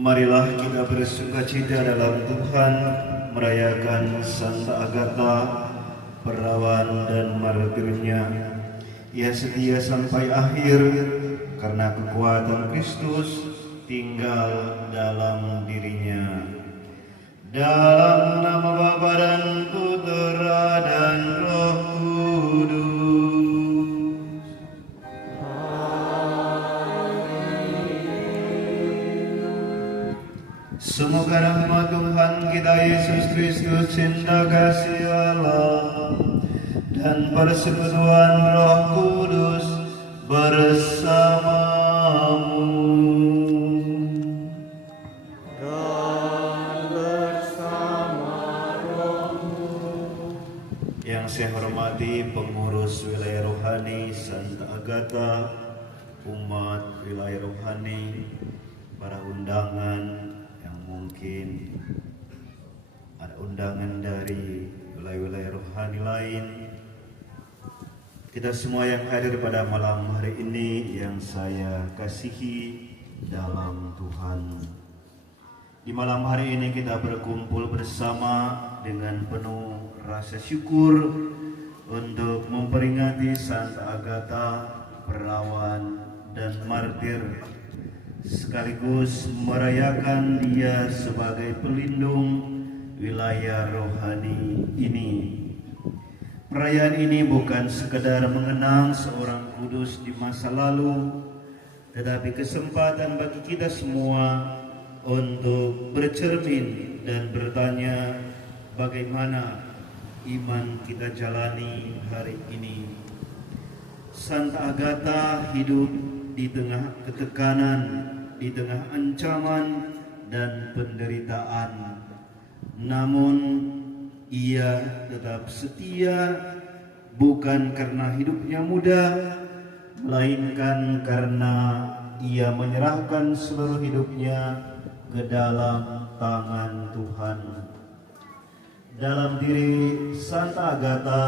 Marilah kita bersukacita dalam Tuhan, merayakan Santa Agatha, perawan dan martirnya. Ia setia sampai akhir karena kekuatan Kristus tinggal dalam dirinya. Dalam nama Bapa dan Putera dan Roh Kudus. Semoga rahmat Tuhan kita Yesus Kristus, cinta kasih Allah, dan persekutuan Roh Kudus bersamamu. Dan bersama rohmu. Yang saya hormati pengurus wilayah rohani Santa Agatha, umat wilayah rohani, para undangan, mungkin ada undangan dari wilayah-wilayah rohani lain. Kita semua yang hadir pada malam hari ini yang saya kasihi dalam Tuhan. Di malam hari ini kita berkumpul bersama dengan penuh rasa syukur untuk memperingati Santa Agatha, perawan dan martir, sekaligus merayakan dia sebagai pelindung wilayah rohani ini. Perayaan ini bukan sekedar mengenang seorang kudus di masa lalu, tetapi kesempatan bagi kita semua untuk bercermin dan bertanya bagaimana iman kita jalani hari ini. Santa Agatha hidup di tengah ketekanan, di tengah ancaman dan penderitaan. Namun ia tetap setia, bukan karena hidupnya mudah, melainkan karena ia menyerahkan seluruh hidupnya ke dalam tangan Tuhan. Dalam diri Santa Agatha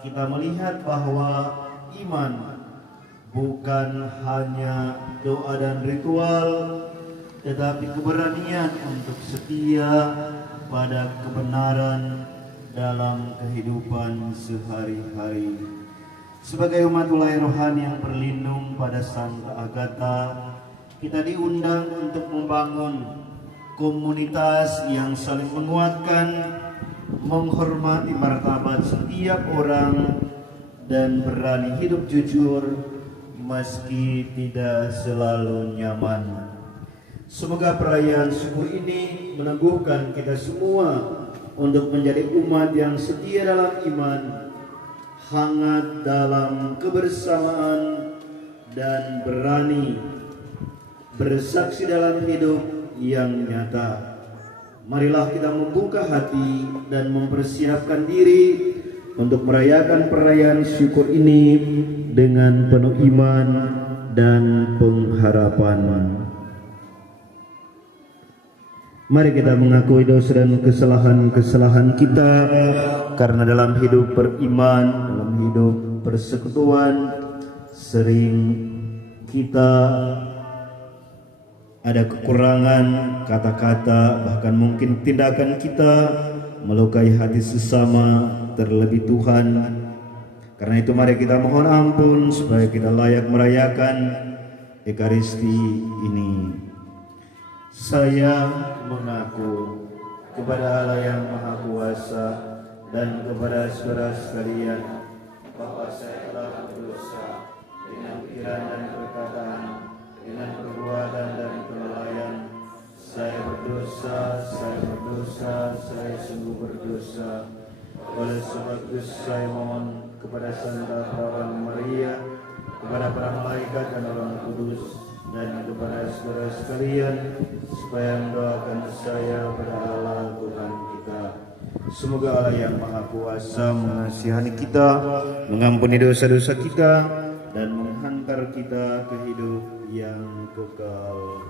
kita melihat bahwa iman bukan hanya doa dan ritual, tetapi keberanian untuk setia pada kebenaran dalam kehidupan sehari-hari. Sebagai umat wilayah rohani yang berlindung pada Santa Agatha, kita diundang untuk membangun komunitas yang saling menguatkan, menghormati martabat setiap orang, dan berani hidup jujur meski tidak selalu nyaman. Semoga perayaan syukur ini meneguhkan kita semua untuk menjadi umat yang setia dalam iman, hangat dalam kebersamaan, dan berani bersaksi dalam hidup yang nyata. Marilah kita membuka hati dan mempersiapkan diri untuk merayakan perayaan syukur ini dengan penuh iman dan pengharapan. Mari kita mengakui dosa dan kesalahan-kesalahan kita, karena dalam hidup beriman, dalam hidup persekutuan, sering kita ada kekurangan kata-kata, bahkan mungkin tindakan kita melukai hati sesama, terlebih Tuhan. Karena itu mari kita mohon ampun supaya kita layak merayakan Ekaristi ini. Saya mengaku kepada Allah yang Maha Kuasa dan kepada saudara sekalian bahwa saya telah berdosa dengan pikiran dan perkataan, dengan perbuatan dan kelalaian. Saya berdosa, saya sungguh berdosa. Oleh sebab itu saya mohon kepada Santa Perawan Maria, kepada para malaikat dan orang kudus, dan kepada saudara sekalian, supaya mendoakan saya kepada Allah Tuhan kita. Semoga Allah yang Maha Kuasa mengasihani kita, mengampuni dosa-dosa kita, dan menghantar kita ke hidup yang kekal.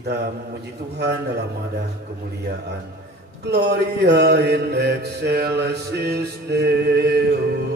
Kita memuji Tuhan dalam madah kemuliaan. Gloria in excelsis Deo.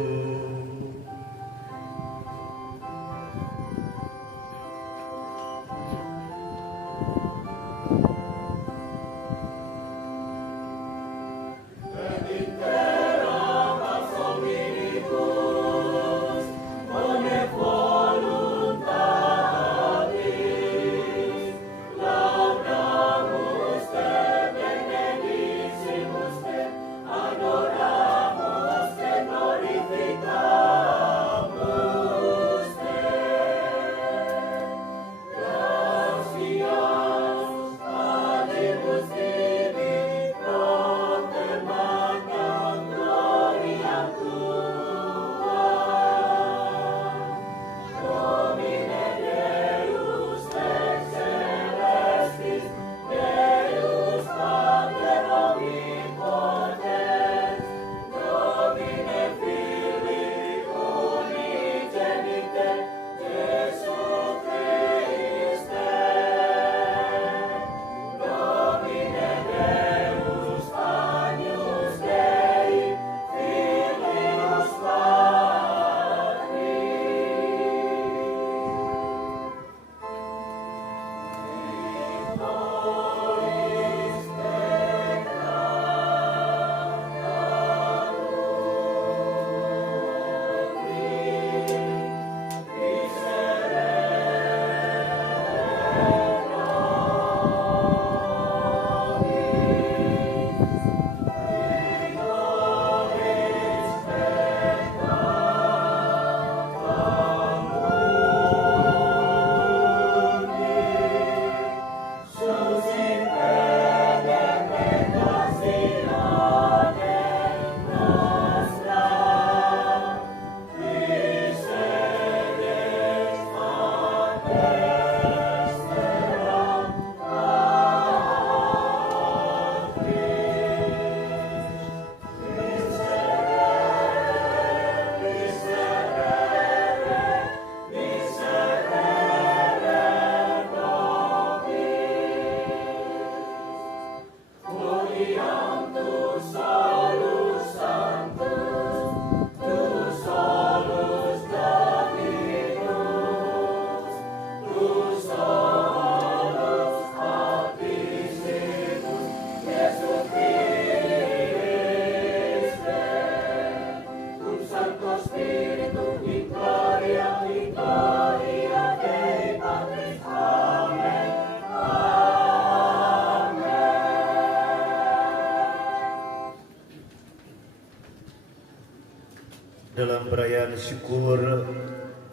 Dalam perayaan syukur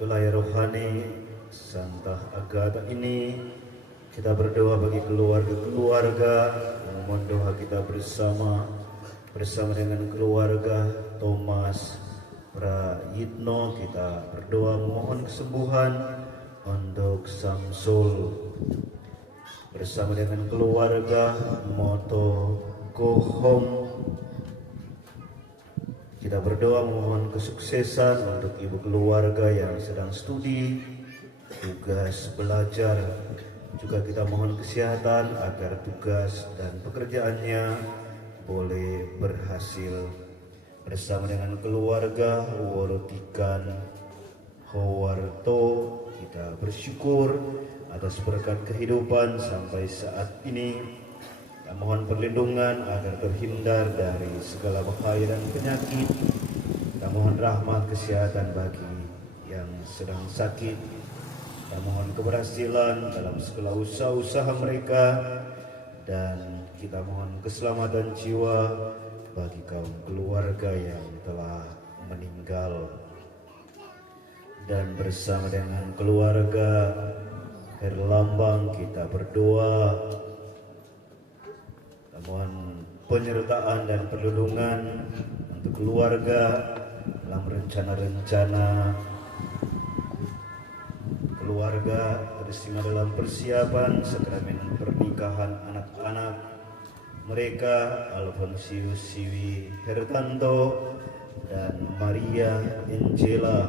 wilayah rohani Santa Agatha ini, kita berdoa bagi keluarga-keluarga, memohon doa kita bersama dengan keluarga Thomas Prayitno. Kita berdoa memohon kesembuhan untuk Samsul, bersama dengan keluarga Moto Gohom. Kita berdoa memohon kesuksesan untuk ibu keluarga yang sedang studi, tugas belajar. Juga kita mohon kesehatan agar tugas dan pekerjaannya boleh berhasil. Bersama dengan keluarga Wolotikan Howarto, kita bersyukur atas berkat kehidupan sampai saat ini. Kita mohon perlindungan agar terhindar dari segala bahaya dan penyakit. Kita mohon rahmat kesehatan bagi yang sedang sakit. Kita mohon keberhasilan dalam segala usaha-usaha mereka. Dan kita mohon keselamatan jiwa bagi kaum keluarga yang telah meninggal. Dan bersama dengan keluarga Herlambang kita berdoa, mohon penyertaan dan perlindungan untuk keluarga dalam rencana-rencana keluarga, terutama dalam persiapan sakramen pernikahan anak-anak mereka, Alfonsius Siwi Hertanto dan Maria Angela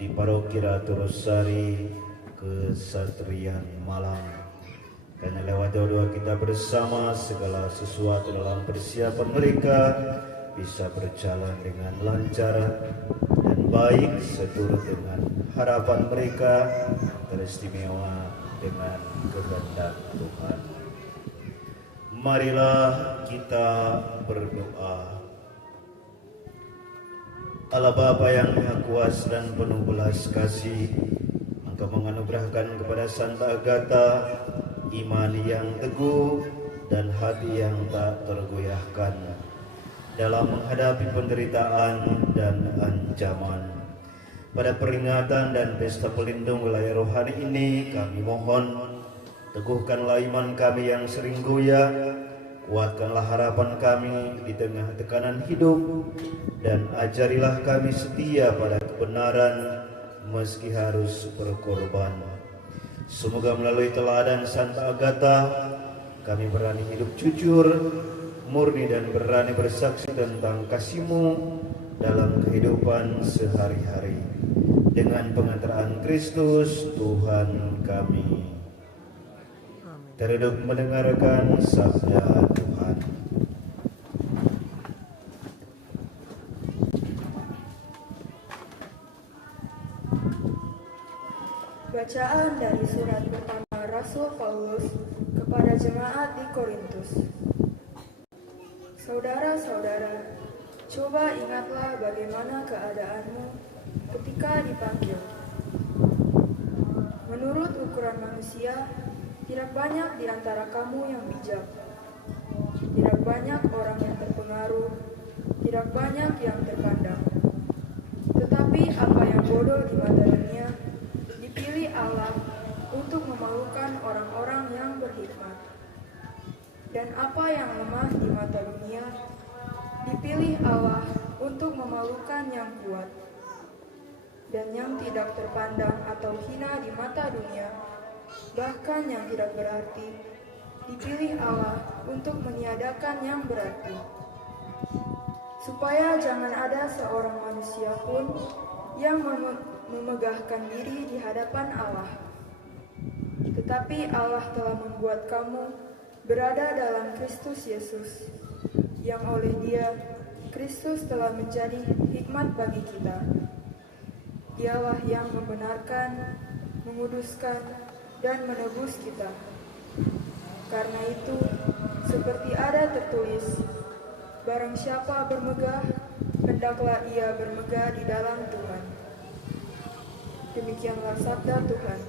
di Paroki Ratu Rosari Kesatrian Malang. Karena lewat doa-doa kita bersama, segala sesuatu dalam persiapan mereka bisa berjalan dengan lancar dan baik seturut dengan harapan mereka, teristimewa dengan kehendak Tuhan. Marilah kita berdoa. Allah Bapa yang Maha Kuasa dan penuh belas kasih, Engkau menganugerahkan kepada Santa Agatha iman yang teguh dan hati yang tak tergoyahkan dalam menghadapi penderitaan dan ancaman. Pada peringatan dan pesta pelindung wilayah rohani ini, kami mohon teguhkanlah iman kami yang sering goyah, kuatkanlah harapan kami di tengah tekanan hidup, dan ajarilah kami setia pada kebenaran meski harus berkorban. Semoga melalui teladan Santa Agatha, kami berani hidup jujur, murni dan berani bersaksi tentang kasih-Mu dalam kehidupan sehari-hari. Dengan pengantaran Kristus Tuhan kami. Teredup mendengarkan sabda Tuhan. Bacaan dari surat pertama Rasul Paulus kepada jemaat di Korintus. Saudara-saudara, coba ingatlah bagaimana keadaanmu ketika dipanggil. Menurut ukuran manusia, tidak banyak di antara kamu yang bijak. Tidak banyak orang yang terpengaruh, tidak banyak yang terpandang. Tetapi apa yang bodoh di mata dunia, dipilih Allah untuk memalukan orang-orang yang berhikmat. Dan apa yang lemah di mata dunia, dipilih Allah untuk memalukan yang kuat. Dan yang tidak terpandang atau hina di mata dunia, bahkan yang tidak berarti, dipilih Allah untuk meniadakan yang berarti. Supaya jangan ada seorang manusia pun yang memegahkan diri di hadapan Allah. Tetapi Allah telah membuat kamu berada dalam Kristus Yesus, yang oleh Dia, Kristus telah menjadi hikmat bagi kita. Dialah yang membenarkan, menguduskan, dan menebus kita. Karena itu, seperti ada tertulis, barang siapa bermegah, hendaklah ia bermegah di dalam Tuhan. Demikianlah sabda Tuhan.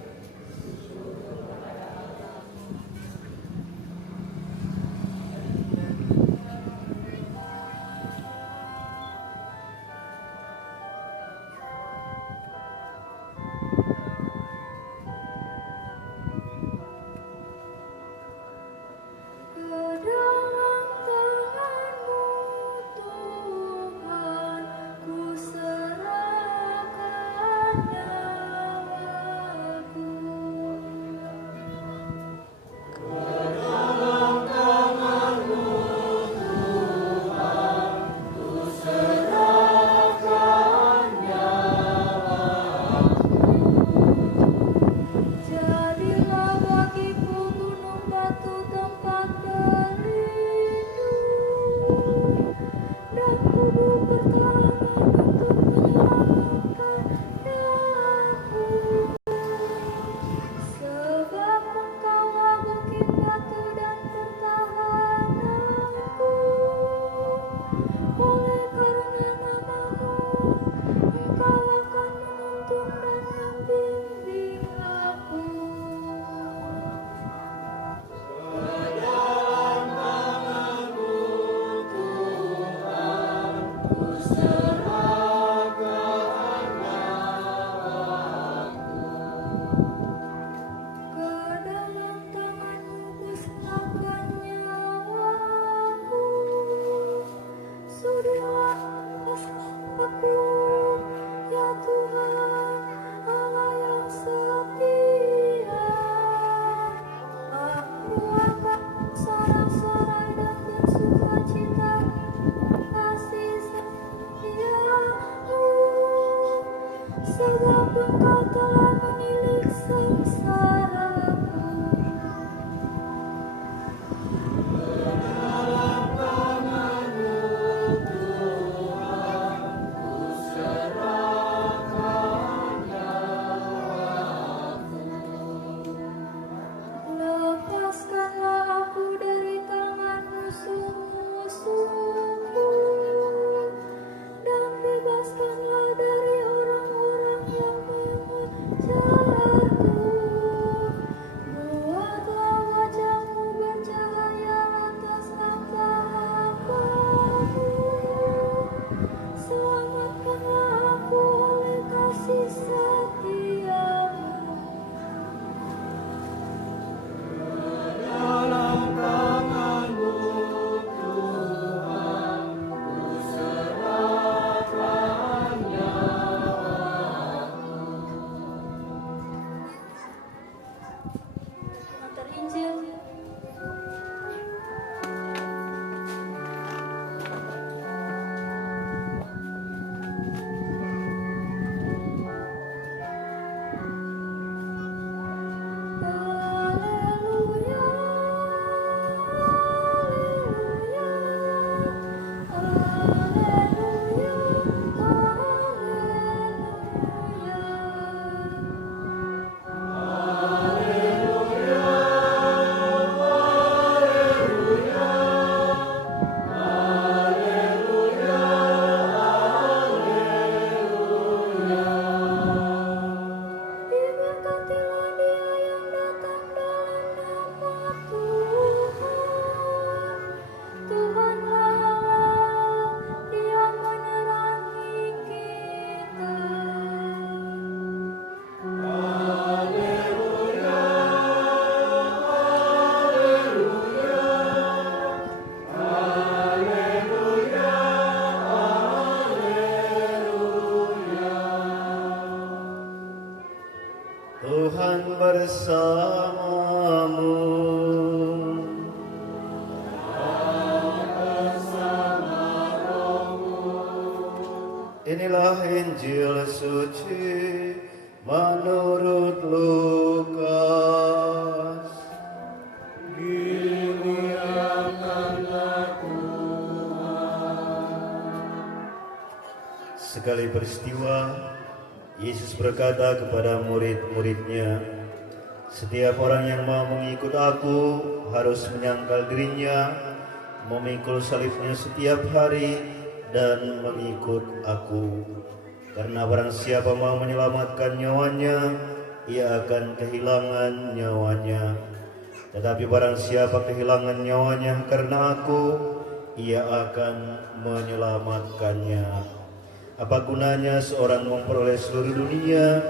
Sebab Engkau telah menilik sengsaraku, Tuhan bersamamu. Inilah Injil suci menurut Lukas. Dimuliakanlah Sekali peristiwa, Yesus berkata kepada murid-muridnya, "Setiap orang yang mau mengikut aku harus menyangkal dirinya, memikul salibnya setiap hari, dan mengikut aku. Karena barang siapa mau menyelamatkan nyawanya, ia akan kehilangan nyawanya. Tetapi barang siapa kehilangan nyawanya karena aku, ia akan menyelamatkannya. Apa gunanya seorang memperoleh seluruh dunia,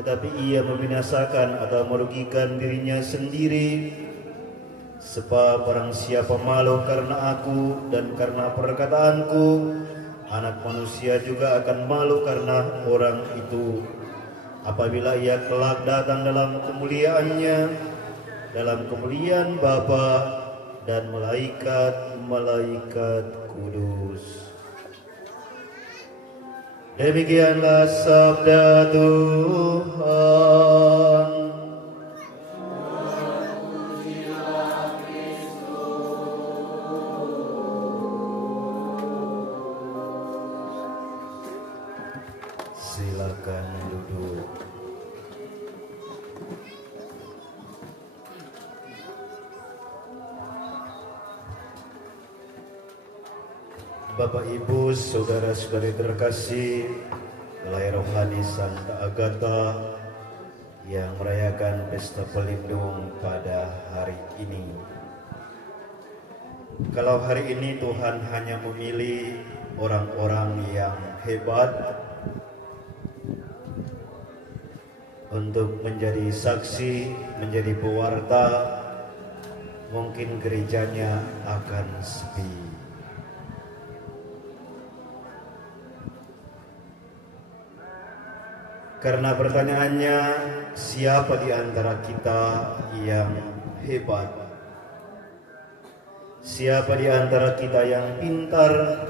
tetapi ia membinasakan atau merugikan dirinya sendiri? Sebab barang siapa malu karena aku dan karena perkataanku, Anak Manusia juga akan malu karena orang itu, apabila ia kelak datang dalam kemuliaannya, dalam kemuliaan Bapa dan malaikat-malaikat kudus." Demikianlah sabda Tuhan. Silakan duduk. Bapak Ibu, saudara-saudari terkasih, Balai Rohani Santa Agatha yang merayakan Pesta Pelindung pada hari ini. Kalau hari ini Tuhan hanya memilih orang-orang yang hebat untuk menjadi saksi, menjadi pewarta, mungkin gerejanya akan sepi. Karena pertanyaannya, siapa di antara kita yang hebat? Siapa di antara kita yang pintar?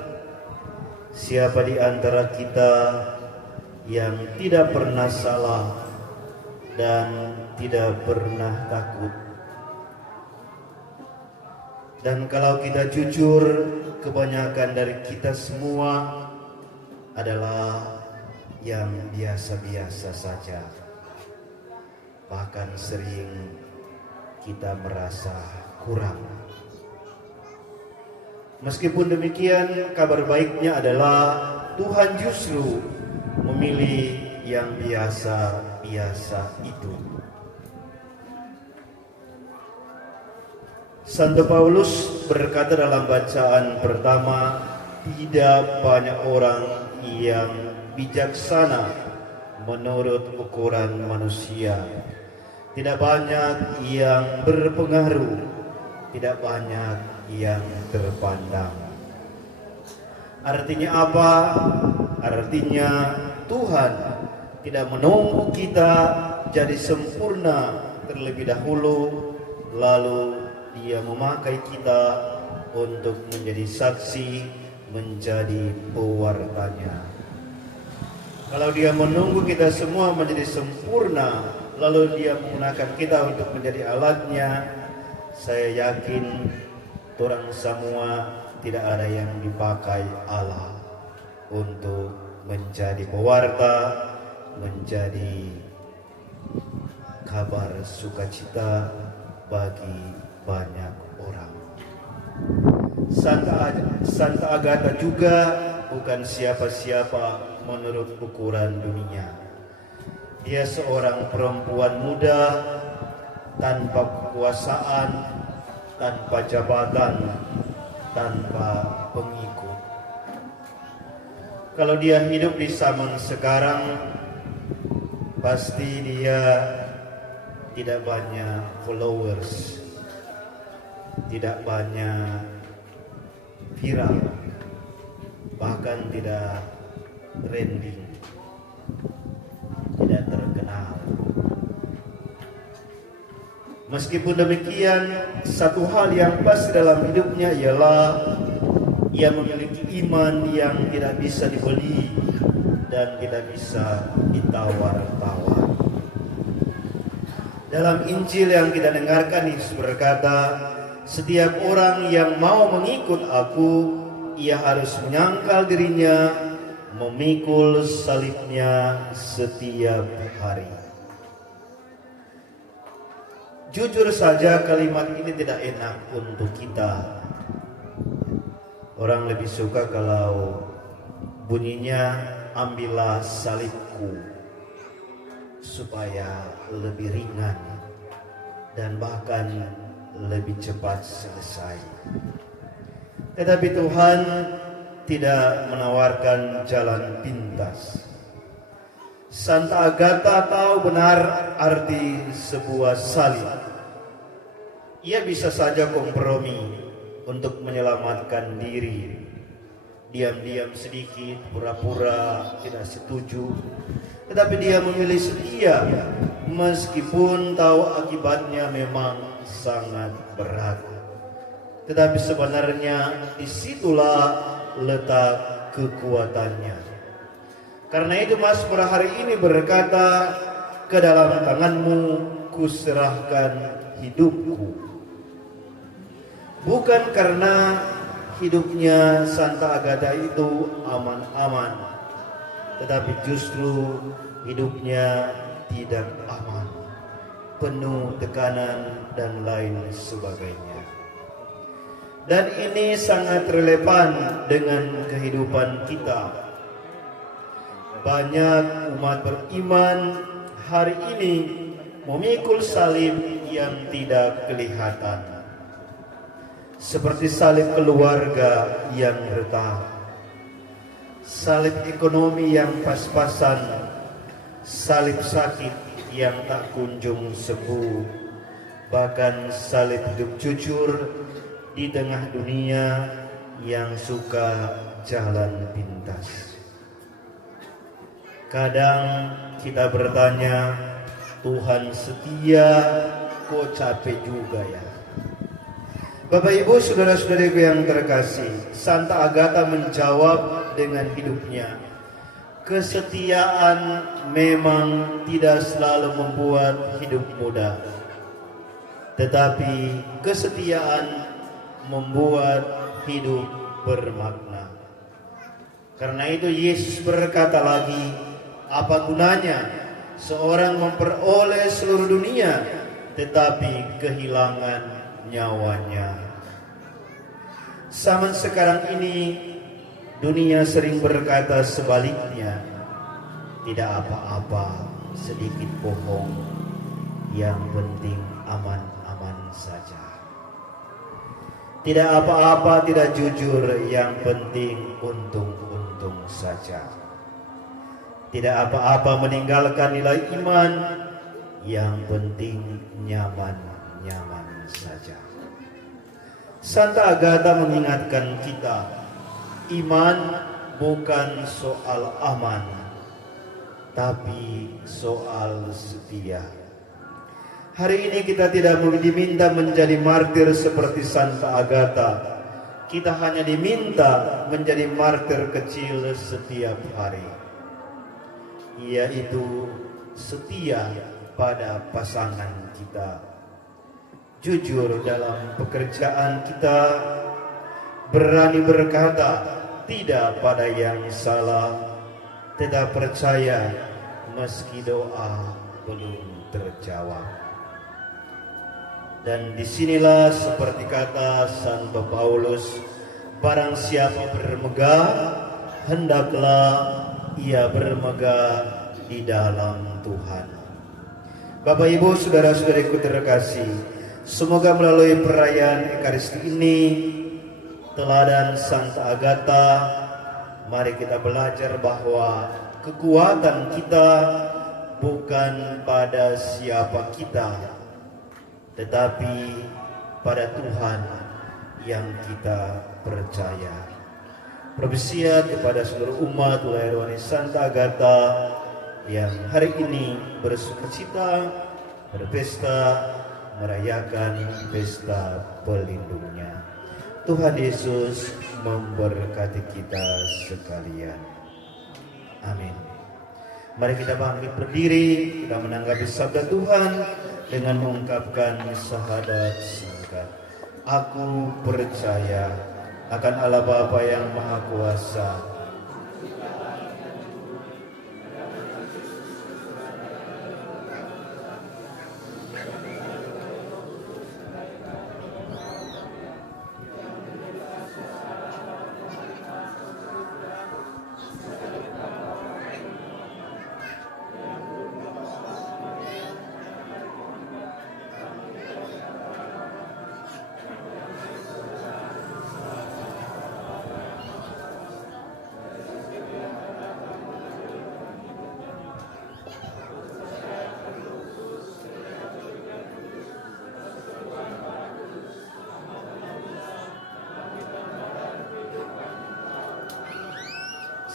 Siapa di antara kita yang tidak pernah salah dan tidak pernah takut? Dan kalau kita jujur, kebanyakan dari kita semua adalah yang biasa-biasa saja. Bahkan sering kita merasa kurang. Meskipun demikian, kabar baiknya adalah Tuhan justru memilih yang biasa-biasa itu. Santo Paulus berkata dalam bacaan pertama, tidak banyak orang yang bijaksana menurut ukuran manusia. Tidak banyak yang berpengaruh, tidak banyak yang terpandang. Artinya apa? Artinya Tuhan tidak menunggu kita jadi sempurna terlebih dahulu, lalu Dia memakai kita untuk menjadi saksi, menjadi pewartanya. Kalau Dia menunggu kita semua menjadi sempurna, lalu Dia menggunakan kita untuk menjadi alatnya, saya yakin orang semua tidak ada yang dipakai Allah untuk menjadi pewarta, menjadi kabar sukacita bagi banyak orang. Santa Agatha juga bukan siapa-siapa menurut ukuran dunia. Dia seorang perempuan muda tanpa kekuasaan, tanpa jabatan, tanpa pengikut. Kalau dia hidup di zaman sekarang, pasti dia tidak banyak followers, tidak banyak viral, bahkan tidak trending, tidak terkenal. Meskipun demikian, satu hal yang pasti dalam hidupnya ialah ia memiliki iman yang tidak bisa dibeli dan tidak bisa ditawar-tawar. Dalam Injil yang kita dengarkan, Yesus berkata, setiap orang yang mau mengikut aku, ia harus menyangkal dirinya, memikul salibnya setiap hari. Jujur saja kalimat ini tidak enak untuk kita. Orang lebih suka kalau bunyinya, ambillah salibku, supaya lebih ringan dan bahkan lebih cepat selesai. Tetapi Tuhan tidak menawarkan jalan pintas. Santa Agatha tahu benar arti sebuah salib. Ia bisa saja kompromi untuk menyelamatkan diri. Diam-diam sedikit, pura-pura tidak setuju. Tetapi dia memilih setia meskipun tahu akibatnya memang sangat berat. Tetapi sebenarnya disitulah letak kekuatannya. Karena itu Mazmur hari ini berkata, ke dalam tanganmu kuserahkan hidupku. Bukan karena hidupnya Santa Agatha itu aman-aman, tetapi justru hidupnya tidak aman, penuh tekanan dan lain sebagainya. Dan ini sangat relevan dengan kehidupan kita. Banyak umat beriman hari ini memikul salib yang tidak kelihatan, seperti salib keluarga yang retak, salib ekonomi yang pas-pasan, salib sakit yang tak kunjung sembuh, bahkan salib hidup jujur di tengah dunia yang suka jalan pintas. Kadang kita bertanya, Tuhan setia, kok capek juga ya? Bapak Ibu, saudara-saudariku yang terkasih, Santa Agatha menjawab dengan hidupnya. Kesetiaan memang tidak selalu membuat hidup mudah, tetapi kesetiaan membuat hidup bermakna. Karena itu Yesus berkata lagi, apa gunanya seorang memperoleh seluruh dunia tetapi kehilangan nyawanya. Zaman sekarang ini dunia sering berkata sebaliknya, tidak apa-apa, sedikit bohong, yang penting aman-aman saja. Tidak apa-apa, tidak jujur, yang penting untung-untung saja. Tidak apa-apa meninggalkan nilai iman, yang penting nyaman-nyaman saja. Santa Agatha mengingatkan kita, iman bukan soal aman, tapi soal setia. Hari ini kita tidak diminta menjadi martir seperti Santa Agatha. Kita hanya diminta menjadi martir kecil setiap hari, yaitu setia pada pasangan kita, jujur dalam pekerjaan kita, berani berkata tidak pada yang salah, tetap percaya meski doa belum terjawab. Dan disinilah seperti kata Santo Paulus, barang siapa bermegah, hendaklah ia bermegah di dalam Tuhan. Bapak Ibu, saudara-saudariku terkasih, semoga melalui perayaan Ekaristi ini, teladan Santa Agatha, mari kita belajar bahwa kekuatan kita bukan pada siapa kita, tetapi pada Tuhan yang kita percaya. Propesiat kepada seluruh umat Wilayah Santa Agatha yang hari ini bersukacita, berpesta, merayakan pesta pelindungnya. Tuhan Yesus memberkati kita sekalian. Amin. Mari kita bangkit berdiri, kita menanggapi sabda Tuhan dengan mengungkapkan syahadat singkat. Aku percaya akan Allah Bapa yang Maha Kuasa,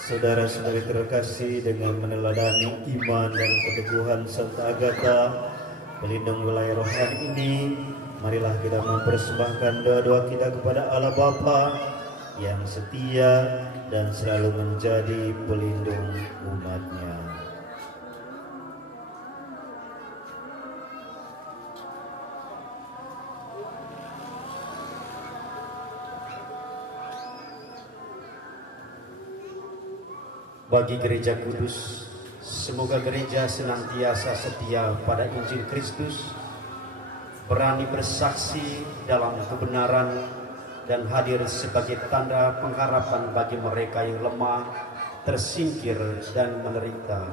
saudara-saudari terkasih, dengan meneladani iman dan keteguhan serta Agatha, pelindung wilayah rohani ini, marilah kita mempersembahkan doa-doa kita kepada Allah Bapa yang setia dan selalu menjadi pelindung umatnya. Bagi Gereja Kudus, semoga gereja senantiasa setia pada Injil Kristus, berani bersaksi dalam kebenaran, dan hadir sebagai tanda pengharapan bagi mereka yang lemah, tersingkir, dan menderita.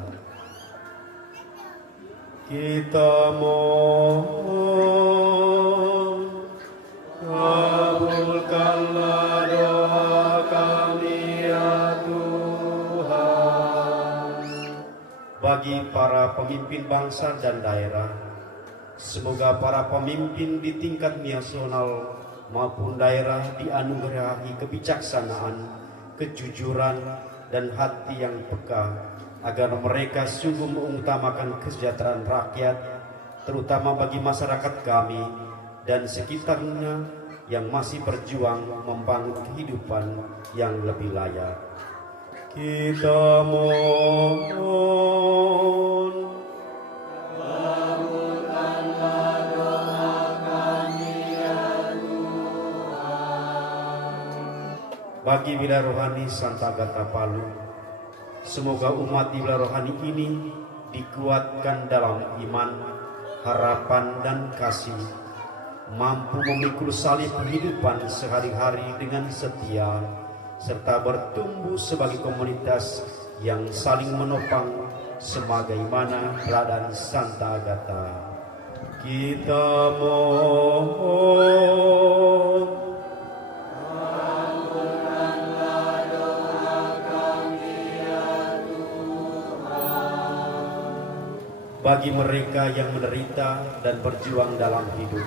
Kita mohon, kabulkanlah doa kami ya Tuhan. Bagi para pemimpin bangsa dan daerah, semoga para pemimpin di tingkat nasional maupun daerah dianugerahi kebijaksanaan, kejujuran, dan hati yang peka, agar mereka sungguh mengutamakan kesejahteraan rakyat, terutama bagi masyarakat kami dan sekitarnya yang masih berjuang membangun kehidupan yang lebih layak. Kita mohon, kabulkanlah doa kami ya Tuhan. Bagi wilayah rohani Santa Agatha Palu, semoga umat di wilayah rohani ini dikuatkan dalam iman, harapan, dan kasih, mampu memikul salib kehidupan sehari-hari dengan setia, serta bertumbuh sebagai komunitas yang saling menopang sebagaimana teladan Santa Agatha. Kita mohon, kabulkanlah doa kami ya Tuhan. Bagi mereka yang menderita dan berjuang dalam hidup,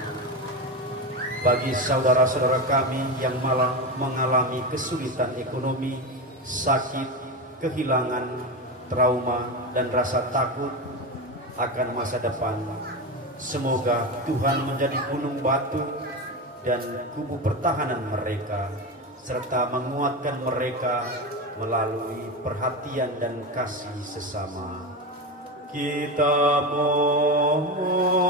bagi saudara-saudara kami yang malah mengalami kesulitan ekonomi, sakit, kehilangan, trauma, dan rasa takut akan masa depan, semoga Tuhan menjadi gunung batu dan kubu pertahanan mereka, serta menguatkan mereka melalui perhatian dan kasih sesama. Kita mohon,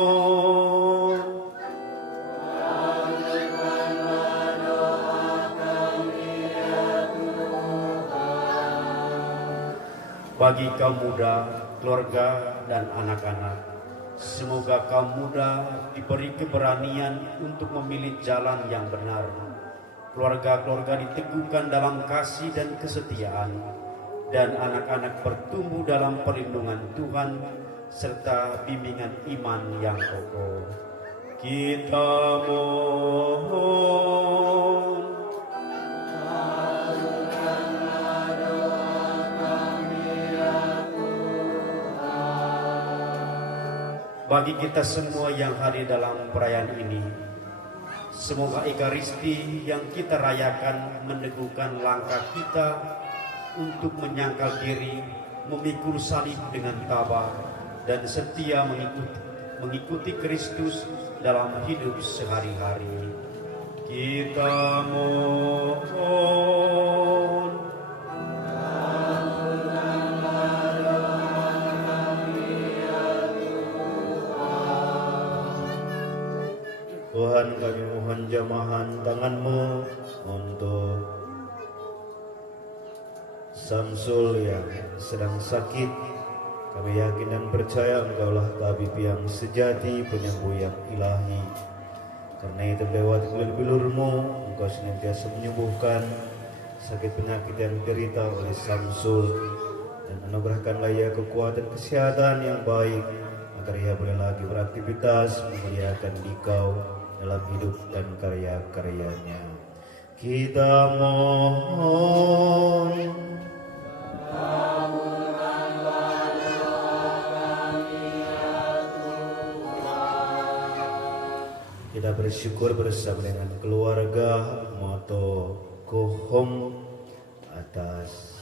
bagi kaum muda, keluarga, dan anak-anak, semoga kaum muda diberi keberanian untuk memilih jalan yang benar. Keluarga-keluarga diteguhkan dalam kasih dan kesetiaan, dan anak-anak bertumbuh dalam perlindungan Tuhan serta bimbingan iman yang kokoh. Kita mohon, bagi kita semua yang hadir dalam perayaan ini, semoga Ekaristi yang kita rayakan meneguhkan langkah kita untuk menyangkal diri, memikul salib dengan tabah, dan setia mengikuti Kristus dalam hidup sehari-hari. Kita mohon. Tuhan, kami mohon jamahan tangan-Mu untuk Samsul yang sedang sakit. Kami yakin dan percaya Engkaulah tabib yang sejati, penyembuh yang ilahi. Karena itu lewat bilur-bilur-Mu, Engkau senantiasa menyembuhkan sakit penyakit yang diderita oleh Samsul. Dan anugerahkanlah ia kekuatan kesehatan yang baik, agar ia boleh lagi beraktivitas memuliakan Dikau dalam hidup dan karya-karyanya. Kita mohon. Kita bersyukur bersama dengan keluarga Moto Kohom atas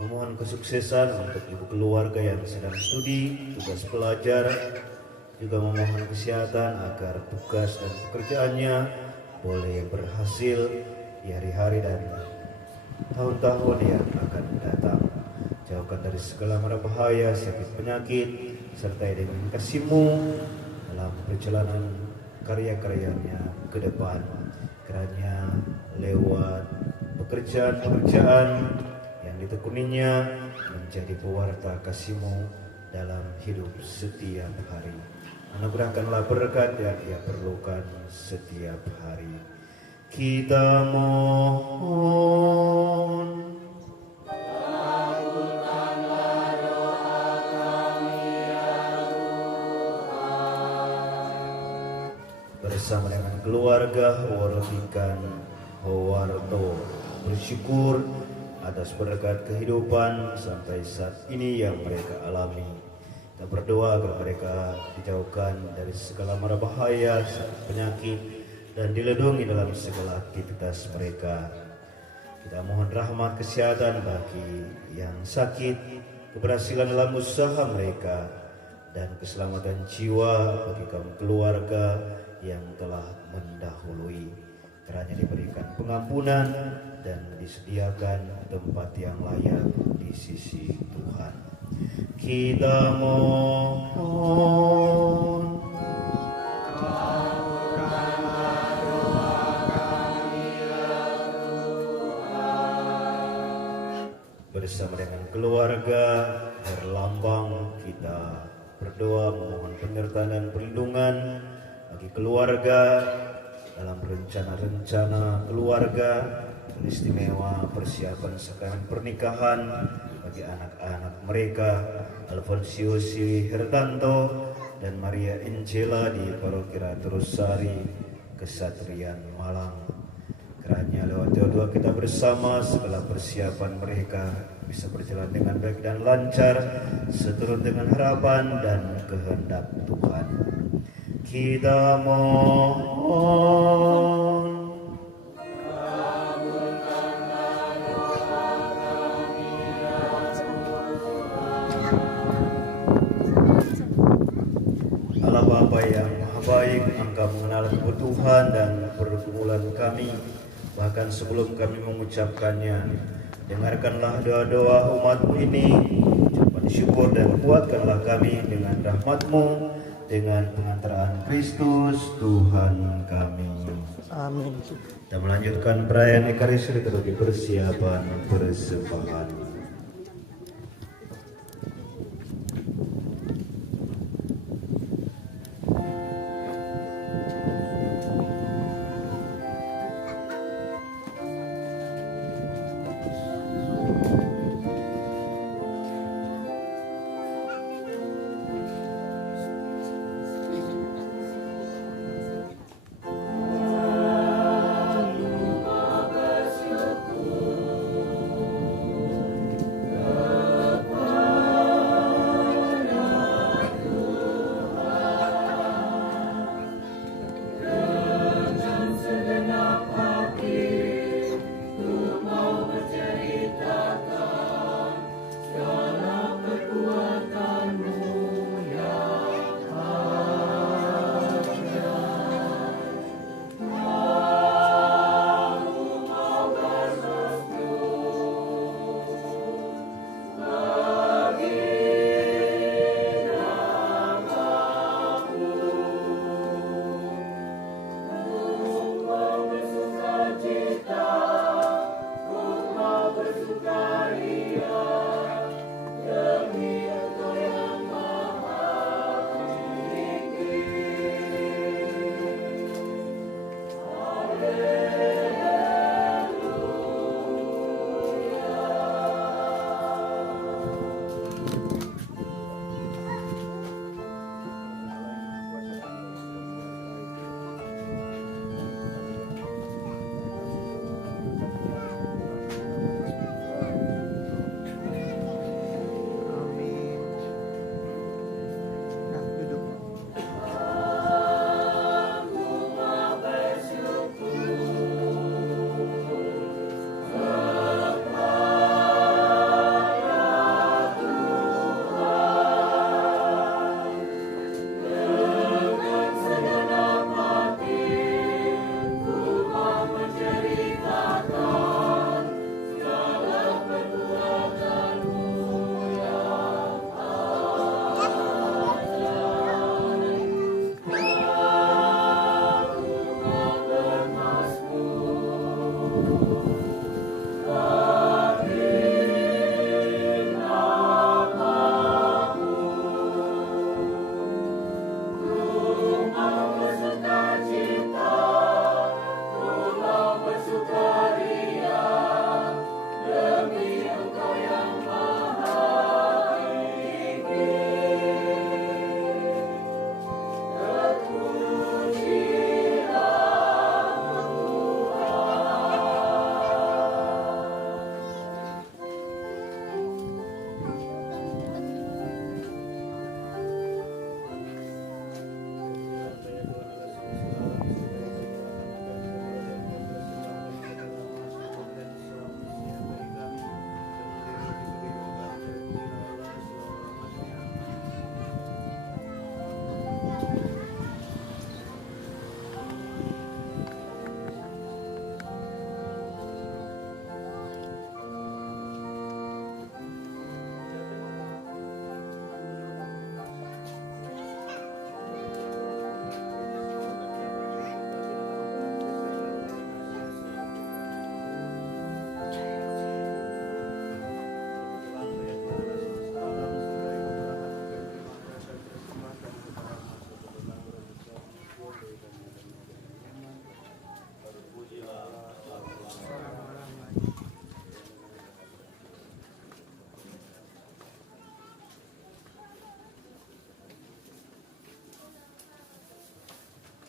memohon kesuksesan untuk ibu keluarga yang sedang studi, tugas pelajar, juga memohon kesehatan agar tugas dan pekerjaannya boleh berhasil di hari-hari dan tahun-tahun yang akan datang. Jauhkan dari segala mara bahaya, sakit penyakit, serta dengan kasih-Mu dalam perjalanan karya-karyanya ke depan. Kiranya lewat pekerjaan-pekerjaan yang ditekuninya menjadi pewarta kasih-Mu dalam hidup setiap hari. Anugerahkanlah berkat yang ia perlukan setiap hari. Kita mohon. Bersama dengan keluarga Worotikan Howarto bersyukur atas berkat kehidupan sampai saat ini yang mereka alami. Kita berdoa agar mereka dijauhkan dari segala mara bahaya, penyakit, dan dilindungi dalam segala aktivitas mereka. Kita mohon rahmat kesehatan bagi yang sakit, keberhasilan dalam usaha mereka, dan keselamatan jiwa bagi kaum keluarga yang telah mendahului. Kiranya diberikan pengampunan dan disediakan tempat yang layak di sisi Tuhan. Kita mohon. Bersama dengan keluarga Herlambang kita berdoa memohon penyertaan dan perlindungan bagi keluarga dalam rencana-rencana keluarga, istimewa persiapan sakramen pernikahan bagi anak-anak mereka, Alfonsius Siwi Hertanto dan Maria Angela di Paroki Terusari, Kesatrian Malang. Kiranya lewat doa kita bersama segala persiapan mereka bisa berjalan dengan baik dan lancar, seturut dengan harapan dan kehendak Tuhan. Kita mohon. Allah Bapa yang Maha Baik, Engkau mengenal kebutuhan dan pergumulan kami, bahkan sebelum kami mengucapkannya. Dengarkanlah doa-doa umat-Mu ini, ucapan syukur dan kuatkanlah kami dengan rahmat-Mu, dengan pengantaraan Kristus Tuhan kami. Amin. Kita melanjutkan perayaan Ekaristi terlebih persiapan persembahan.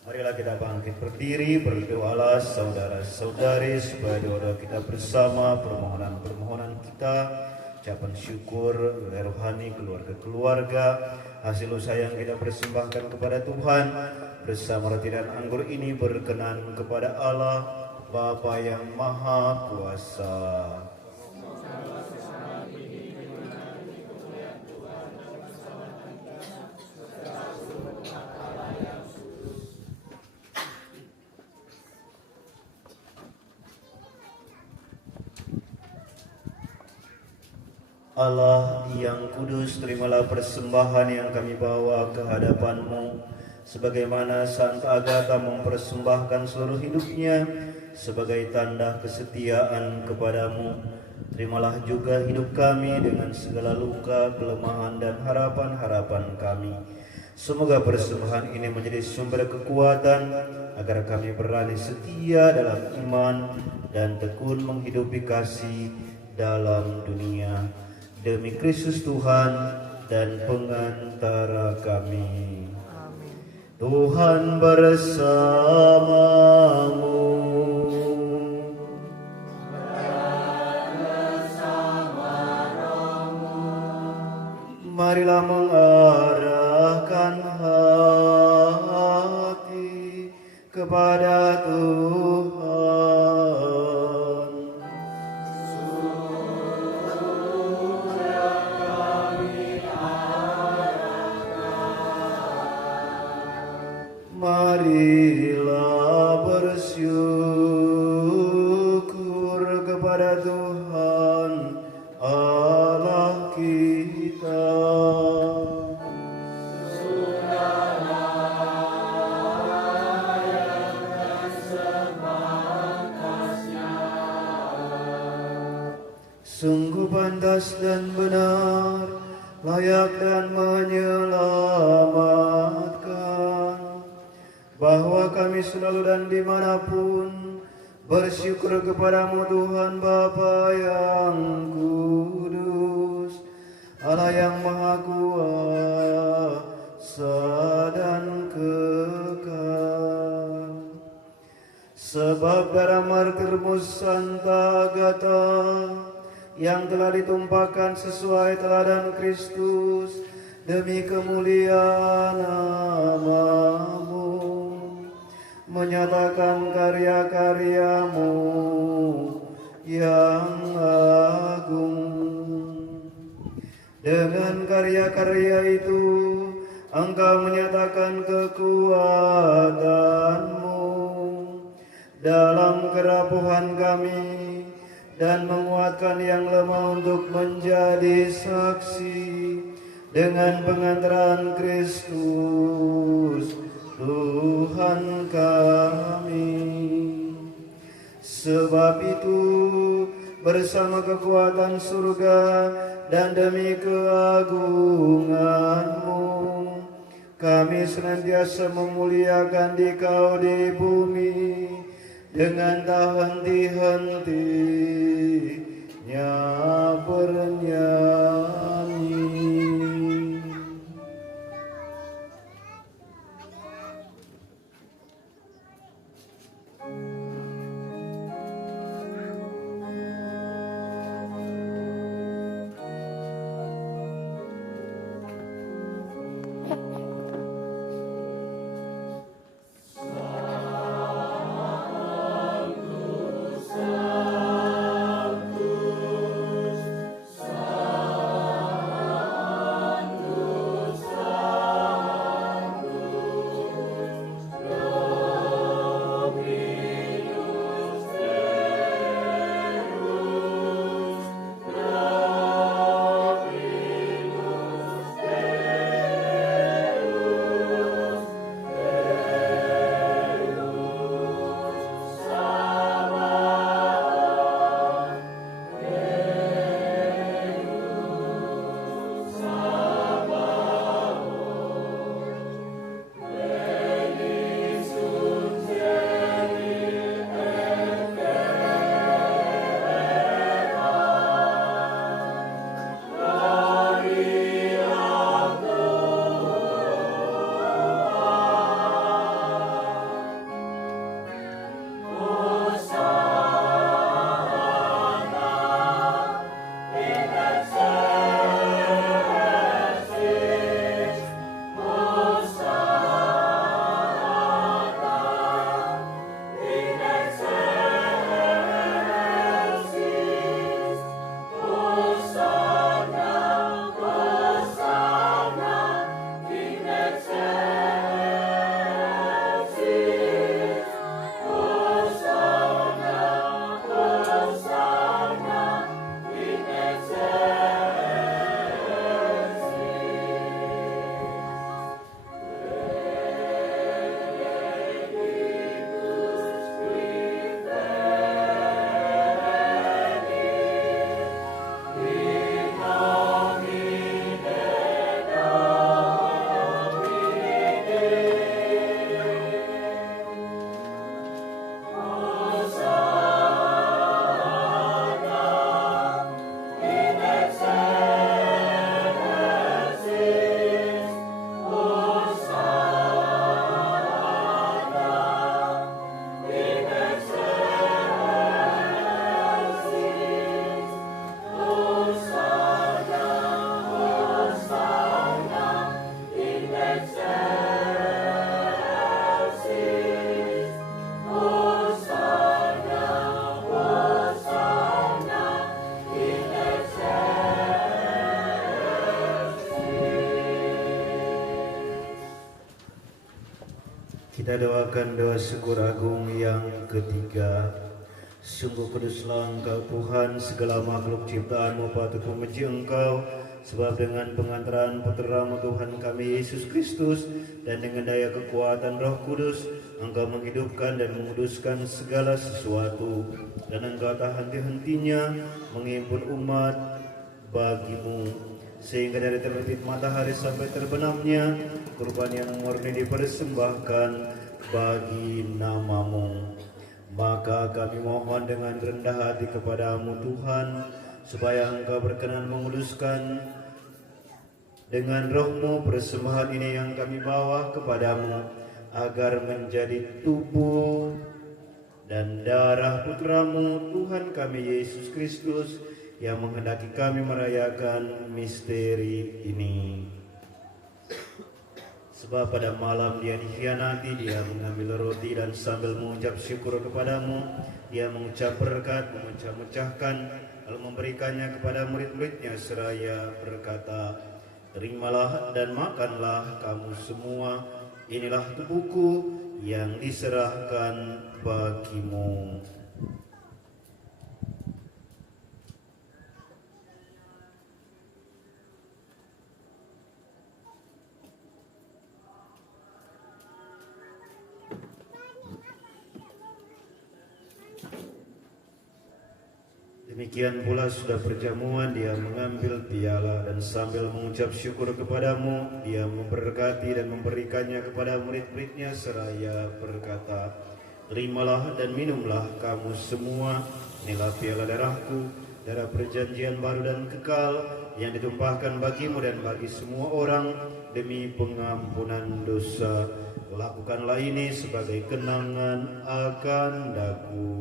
Marilah kita bangkit berdiri, berdoalah saudara-saudari supaya doa kita bersama, permohonan-permohonan kita, ucapan syukur, rohani keluarga-keluarga, hasil usaha yang kita persembahkan kepada Tuhan, bersama roti dan anggur ini berkenan kepada Allah, Bapa yang Maha Kuasa. Allah yang kudus, terimalah persembahan yang kami bawa ke hadapan-Mu, sebagaimana Santa Agatha mempersembahkan seluruh hidupnya sebagai tanda kesetiaan kepadamu. Terimalah juga hidup kami dengan segala luka, kelemahan, dan harapan-harapan kami. Semoga persembahan ini menjadi sumber kekuatan agar kami berani setia dalam iman dan tekun menghidupi kasih dalam dunia. Demi Kristus Tuhan dan pengantara kami. Amin. Tuhan bersamamu. Marilah mengarahkan hati kepada Tuhan. Marilah bersyukur kepada Tuhan Allah kita. Sungguh pantas dan benar, layak dan menyelamatkan, bahwa kami selalu dan dimanapun bersyukur kepadamu Tuhan Bapa yang kudus, Allah yang Maha Kuasa dan kekal. Sebab darah martirmu Santa Agatha yang telah ditumpahkan sesuai teladan Kristus demi kemuliaan nama-Mu, menyatakan karya-karyamu yang agung. Dengan karya-karya itu Engkau menyatakan kekuatan-Mu dalam kerapuhan kami dan menguatkan yang lemah untuk menjadi saksi dengan pengantaran Kristus Tuhan kami. Sebab itu bersama kekuatan surga dan demi keagungan-Mu kami senantiasa memuliakan Dikau di bumi dengan tak henti-hentinya bernyanyi. Kita doakan doa syukur agung yang ketiga. Sungguh kuduslah Engkau Tuhan, segala makhluk ciptaan-Mu patut memuji Engkau, sebab dengan pengantaran Putra-Mu Tuhan kami Yesus Kristus dan dengan daya kekuatan Roh Kudus, Engkau menghidupkan dan menguduskan segala sesuatu, dan Engkau tak henti-hentinya menghimpun umat bagi-Mu, sehingga dari terbit matahari sampai terbenamnya kurban yang murni dipersembahkan bagi nama-Mu. Maka kami mohon dengan rendah hati kepada-Mu Tuhan, supaya Engkau berkenan menguduskan dengan Roh-Mu persembahan ini yang kami bawa kepada-Mu, agar menjadi tubuh dan darah Putra-Mu Tuhan kami Yesus Kristus, yang menghendaki kami merayakan misteri ini. Sebab pada malam dia dikhianati, dia mengambil roti dan sambil mengucap syukur kepada-Mu, dia mengucap berkat, memecah-mecahkan, lalu memberikannya kepada murid-muridnya seraya berkata, "Terimalah dan makanlah kamu semua, inilah tubuhku yang diserahkan bagimu." Demikian pula sudah perjamuan, dia mengambil piala dan sambil mengucap syukur kepada-Mu, dia memberkati dan memberikannya kepada murid-muridnya seraya berkata, "Terimalah dan minumlah kamu semua, inilah piala darahku, darah perjanjian baru dan kekal, yang ditumpahkan bagimu dan bagi semua orang demi pengampunan dosa. Lakukanlah ini sebagai kenangan akan daku."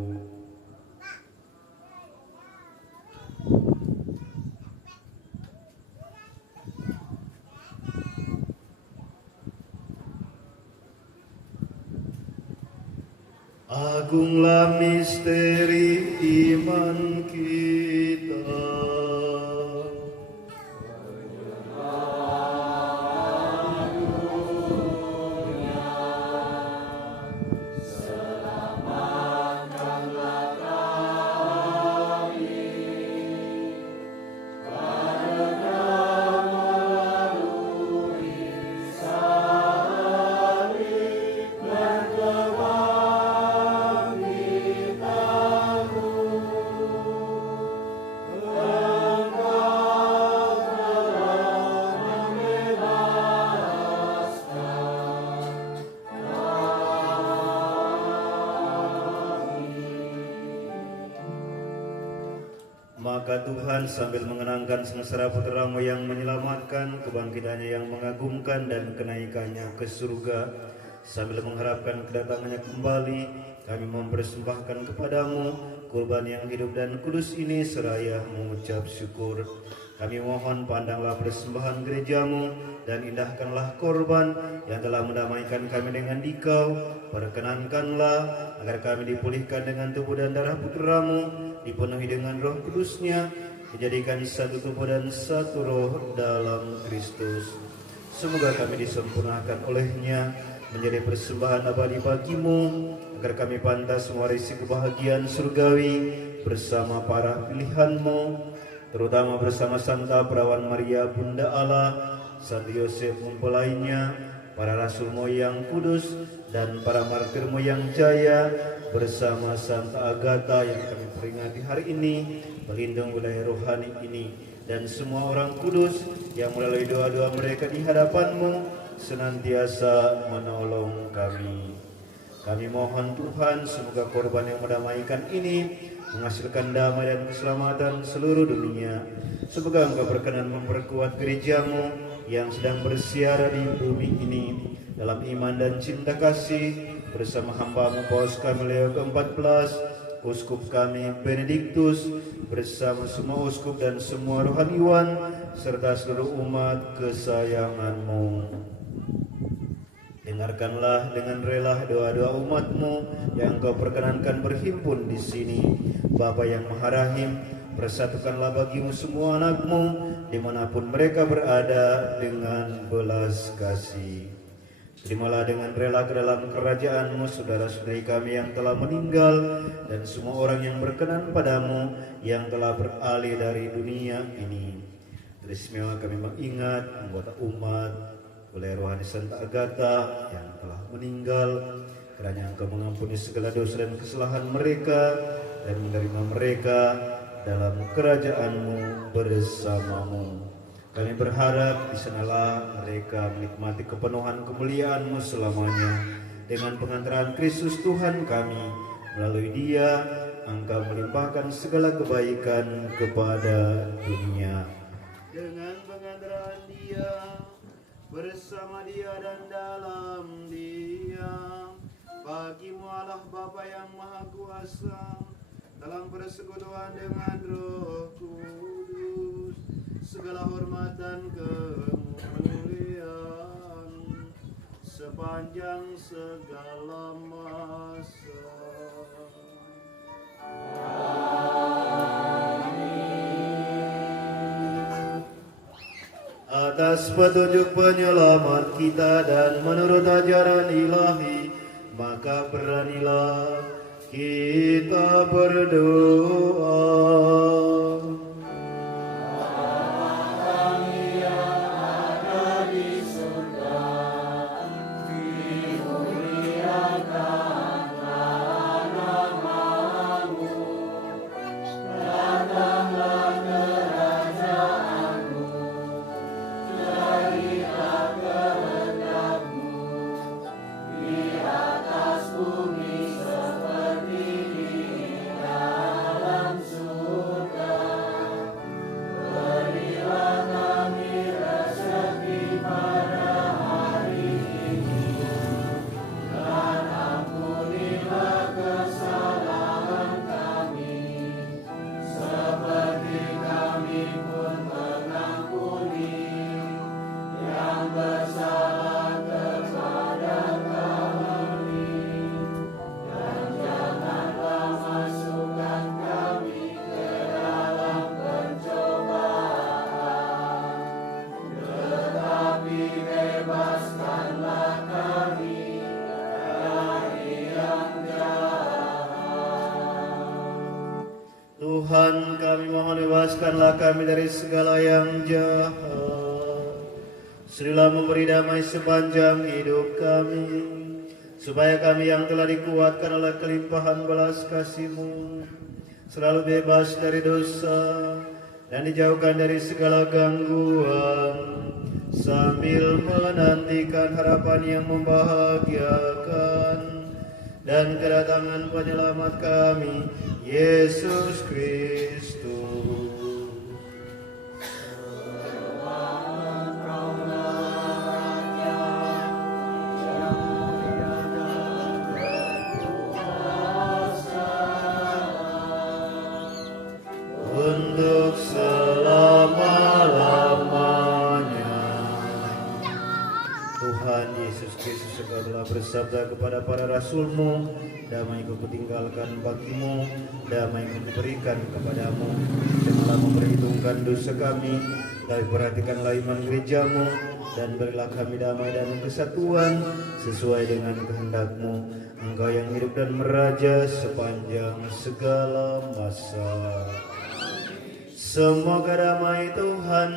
Agunglah misteri iman kita. Maka Tuhan sambil mengenangkan sengsara Putra-Mu yang menyelamatkan, kebangkitannya yang mengagumkan dan kenaikannya ke surga, sambil mengharapkan kedatangannya kembali, kami mempersembahkan kepada-Mu kurban yang hidup dan kudus ini seraya mengucap syukur. Kami mohon pandanglah persembahan gereja-Mu dan indahkanlah korban yang telah mendamaikan kami dengan Dikau. Perkenankanlah agar kami dipulihkan dengan tubuh dan darah Putra-Mu, dipenuhi dengan Roh Kudus-Nya, dijadikan satu tubuh dan satu roh dalam Kristus. Semoga kami disempurnakan oleh-Nya menjadi persembahan abadi bagi-Mu, agar kami pantas mewarisi kebahagiaan surgawi bersama para pilihan-Mu, terutama bersama Santa Perawan Maria Bunda Allah, Santo Yosef mempelainya, para rasul-Mu yang kudus, dan para martir-Mu yang jaya, bersama Santa Agatha yang kami peringati hari ini, pelindung wilayah rohani ini, dan semua orang kudus yang melalui doa-doa mereka di hadapan-Mu senantiasa menolong kami. Kami mohon Tuhan, semoga korban yang mendamaikan ini menghasilkan damai dan keselamatan seluruh dunia. Semoga Engkau berkenan memperkuat gereja-Mu yang sedang bersiara di bumi ini dalam iman dan cinta kasih, bersama hamba-Mu Paus kami Leo ke-14, Uskup kami Benediktus, bersama semua uskup dan semua rohaniwan, serta seluruh umat kesayangan-Mu. Dengarkanlah dengan rela doa-doa umat-Mu yang Engkau perkenankan berhimpun di sini. Bapa yang Maha Rahim, persatukanlah bagi-Mu semua anak-Mu dimanapun mereka berada dengan belas kasih. Terimalah dengan rela ke dalam kerajaan-Mu saudara-saudari kami yang telah meninggal dan semua orang yang berkenan padamu yang telah beralih dari dunia ini. Teristimewa kami mengingat anggota umat oleh rohani Santa Agatha yang telah meninggal, kiranya Engkau mengampuni segala dosa dan kesalahan mereka dan menerima mereka dalam kerajaan-Mu bersamamu. Kami berharap di sanalah mereka menikmati kepenuhan kemuliaan-Mu selamanya. Dengan pengantaran Kristus Tuhan kami, melalui Dia Engkau melimpahkan segala kebaikan kepada dunia. Dengan pengantaran Dia, bersama Dia dan dalam Dia, bagi-Mu Allah Bapa yang Maha Kuasa, dalam persekutuan dengan Roh Kudus, segala hormat dan kemuliaan sepanjang segala masa. Atas petunjuk penyelamat kita dan menurut ajaran ilahi, maka beranilah kita berdoa. Tuhan, kami mohon bebaskanlah kami dari segala yang jahat. Serilah memberi damai sepanjang hidup kami, supaya kami yang telah dikuatkan oleh kelimpahan belas kasih-Mu selalu bebas dari dosa dan dijauhkan dari segala gangguan, sambil menantikan harapan yang membahagiakan dan kedatangan penyelamat kami, Yesus Kristus. Untuk selama-lamanya. Tuhan Yesus Kristus, Engkau telah bersabda kepada para rasul-Mu, damai Ku tinggalkan bagimu, damai Ku berikan kepadamu. Janganlah memperhitungkan dosa kami, tapi perhatikanlah iman gereja-Mu, dan berilah kami damai dan kesatuan sesuai dengan kehendak-Mu. Engkau yang hidup dan meraja sepanjang segala masa. Semoga damai Tuhan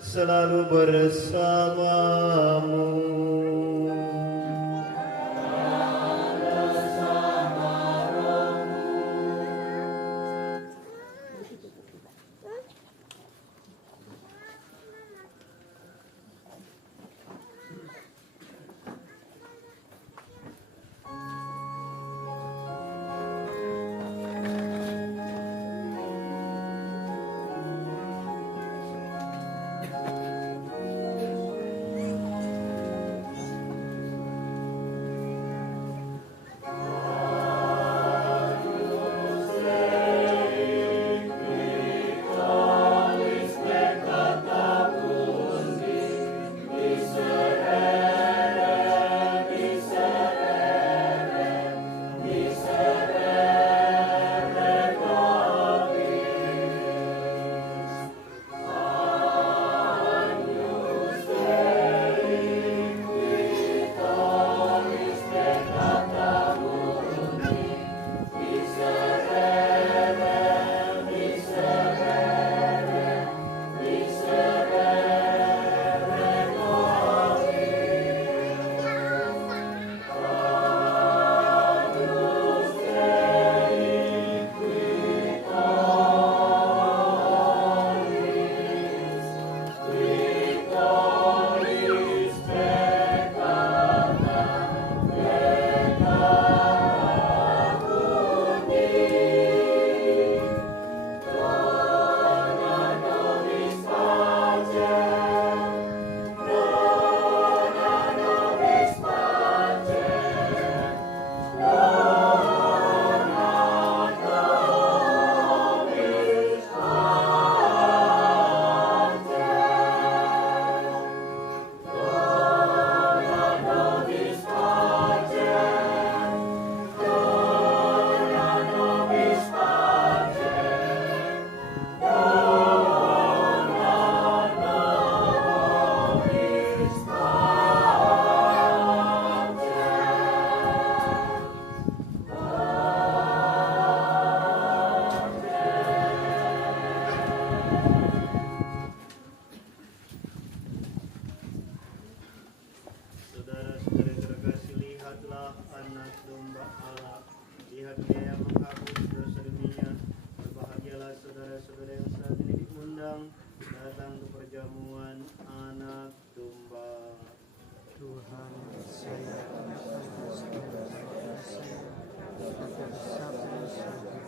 selalu bersamamu. anak domba Allah. Lihat Dia yang menghapus dosa dunia. Berbahagialah saudara-saudara yang saat ini diundang datang ke perjamuan anak domba. Tuhan, saya akan saudara-saudara saya akan sabar saja.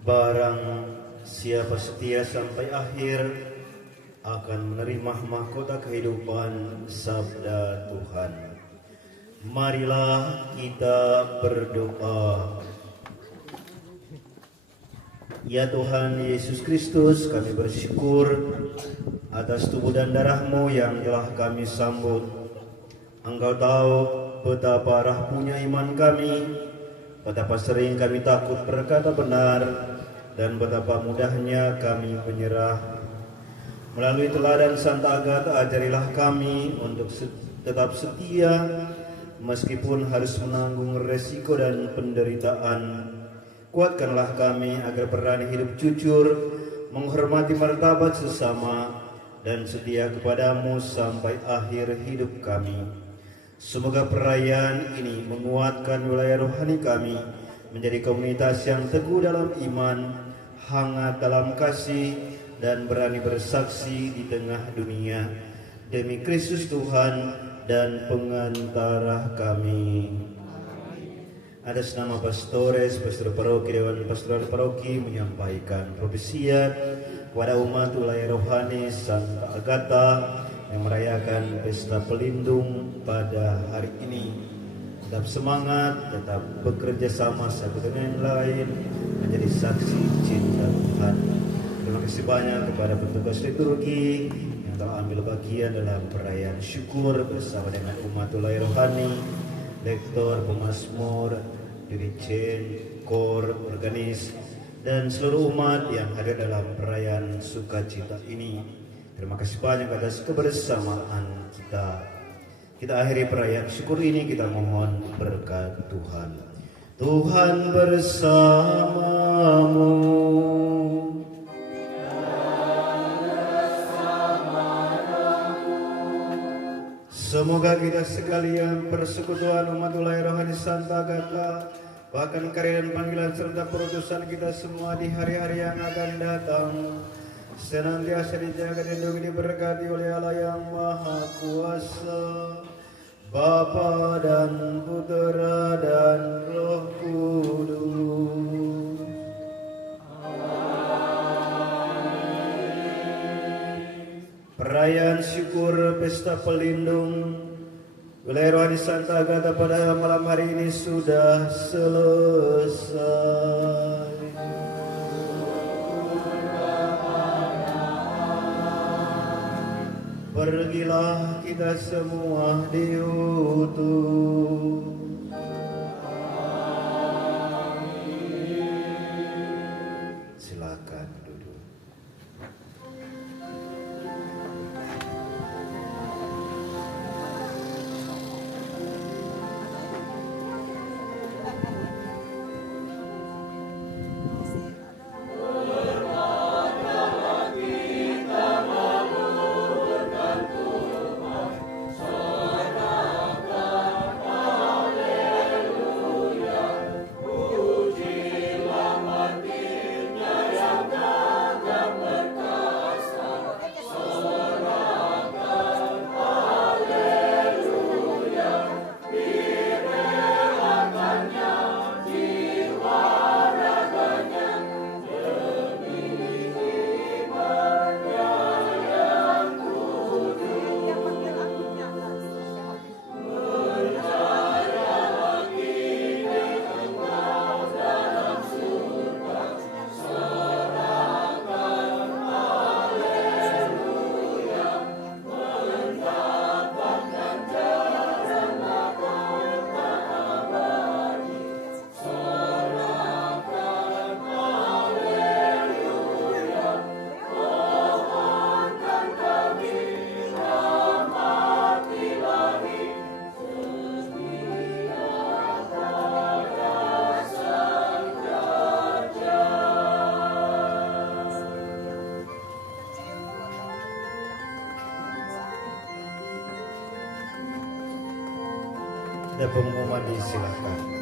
Barang siapa setia sampai akhir akan menerima mahkota kehidupan, sabda Tuhan. Marilah kita berdoa. Ya Tuhan Yesus Kristus, kami bersyukur atas tubuh dan darah-Mu yang telah kami sambut. Engkau tahu betapa rapuhnya iman kami, betapa sering kami takut berkata benar, dan betapa mudahnya kami menyerah. Melalui teladan Santa Agatha, ajarilah kami untuk tetap setia meskipun harus menanggung resiko dan penderitaan. Kuatkanlah kami agar berani hidup jujur, menghormati martabat sesama, dan setia kepadamu sampai akhir hidup kami. Semoga perayaan ini menguatkan wilayah rohani kami, menjadi komunitas yang teguh dalam iman, hangat dalam kasih, dan berani bersaksi di tengah dunia. Demi Kristus Tuhan dan pengantara kami. Atas nama pastores, pastor paroki, dewan pastoral paroki menyampaikan propesiat kepada umat wilayah rohani Santa Agatha yang merayakan pesta pelindung pada hari ini. Tetap semangat, tetap bekerja sama satu dengan yang lain, menjadi saksi cinta Tuhan. Terima kasih banyak kepada petugas liturgi yang telah ambil bagian dalam perayaan syukur bersama dengan umat wilayah rohani, lektor, pemazmur, dirjen, kor, organis, dan seluruh umat yang hadir dalam perayaan sukacita ini. Terima kasih banyak atas kebersamaan kita. Kita akhiri perayaan syukur ini, kita mohon berkat Tuhan. Tuhan bersamamu. Semoga kita sekalian persekutuan umat wilayah rohani Santa Agatha, bahkan karya dan panggilan serta perutusan kita semua di hari-hari yang akan datang, senantiasa dijaga dan diberkati oleh Allah yang Maha Kuasa, Bapa dan Putera dan Roh Kudus. Perayaan syukur pesta pelindung wilayah rohani Santa Agatha pada malam hari ini sudah selesai. Pergilah kita semua diutus. Silakan duduk. Ada pengumuman, disilakan.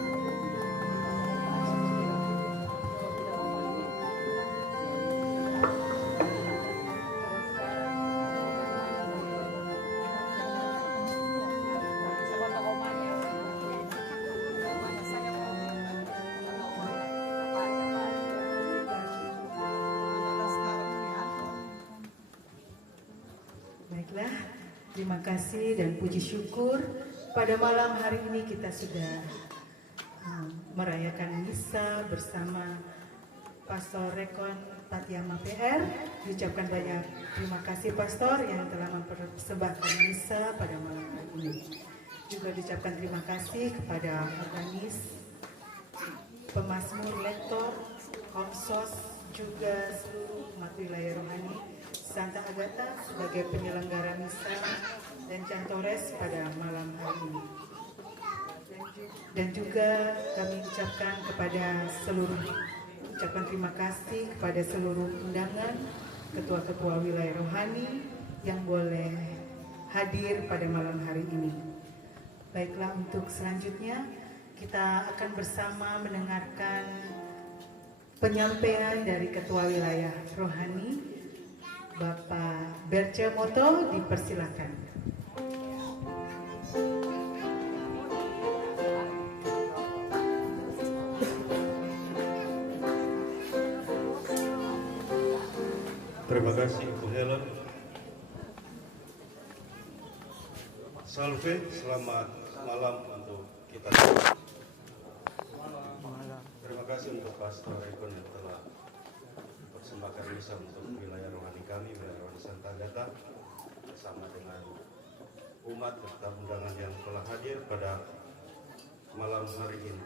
Terima kasih dan puji syukur pada malam hari ini kita sudah merayakan misa bersama Pastor Rekon Tatiama PR. Diucapkan banyak terima kasih Pastor yang telah mempersembahkan misa pada malam hari ini. Juga diucapkan terima kasih kepada organis, pemazmur, lektor, komsos, juga seluruh umat wilayah rohani Santa Agatha sebagai penyelenggara misa dan cantores pada malam hari ini. Dan juga kami ucapkan terima kasih kepada seluruh undangan, ketua-ketua wilayah rohani yang boleh hadir pada malam hari ini. Baiklah, untuk selanjutnya kita akan bersama mendengarkan penyampaian dari Ketua Wilayah Rohani, Bapak Berce Moto, dipersilakan. Terima kasih Ibu Helen. Salve, selamat malam untuk kita semua. Terima kasih untuk Pastor Rekon yang telah mempersembahkan misa untuk wilayah rohani kami, wilayah rohani Santa Agatha, bersama dengan umat serta undangan yang telah hadir pada malam hari ini.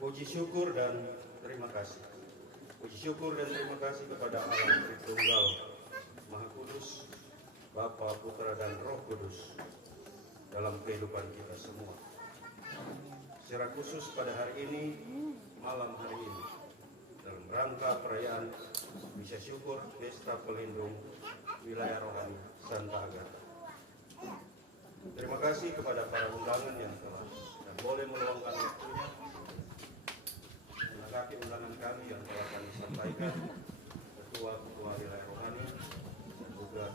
Puji syukur dan terima kasih. Puji syukur dan terima kasih kepada Allah Tritunggal Maha Kudus, Bapa, Putra, dan Roh Kudus dalam kehidupan kita semua. Secara khusus pada hari ini, malam hari ini, dalam rangka perayaan misa syukur Pesta Pelindung Wilayah Rohani Santa Agatha. Terima kasih kepada para undangan yang telah dan boleh meluangkan waktunya menanggapi undangan kami yang telah kami sampaikan, ketua-ketua wilayah rohani dan juga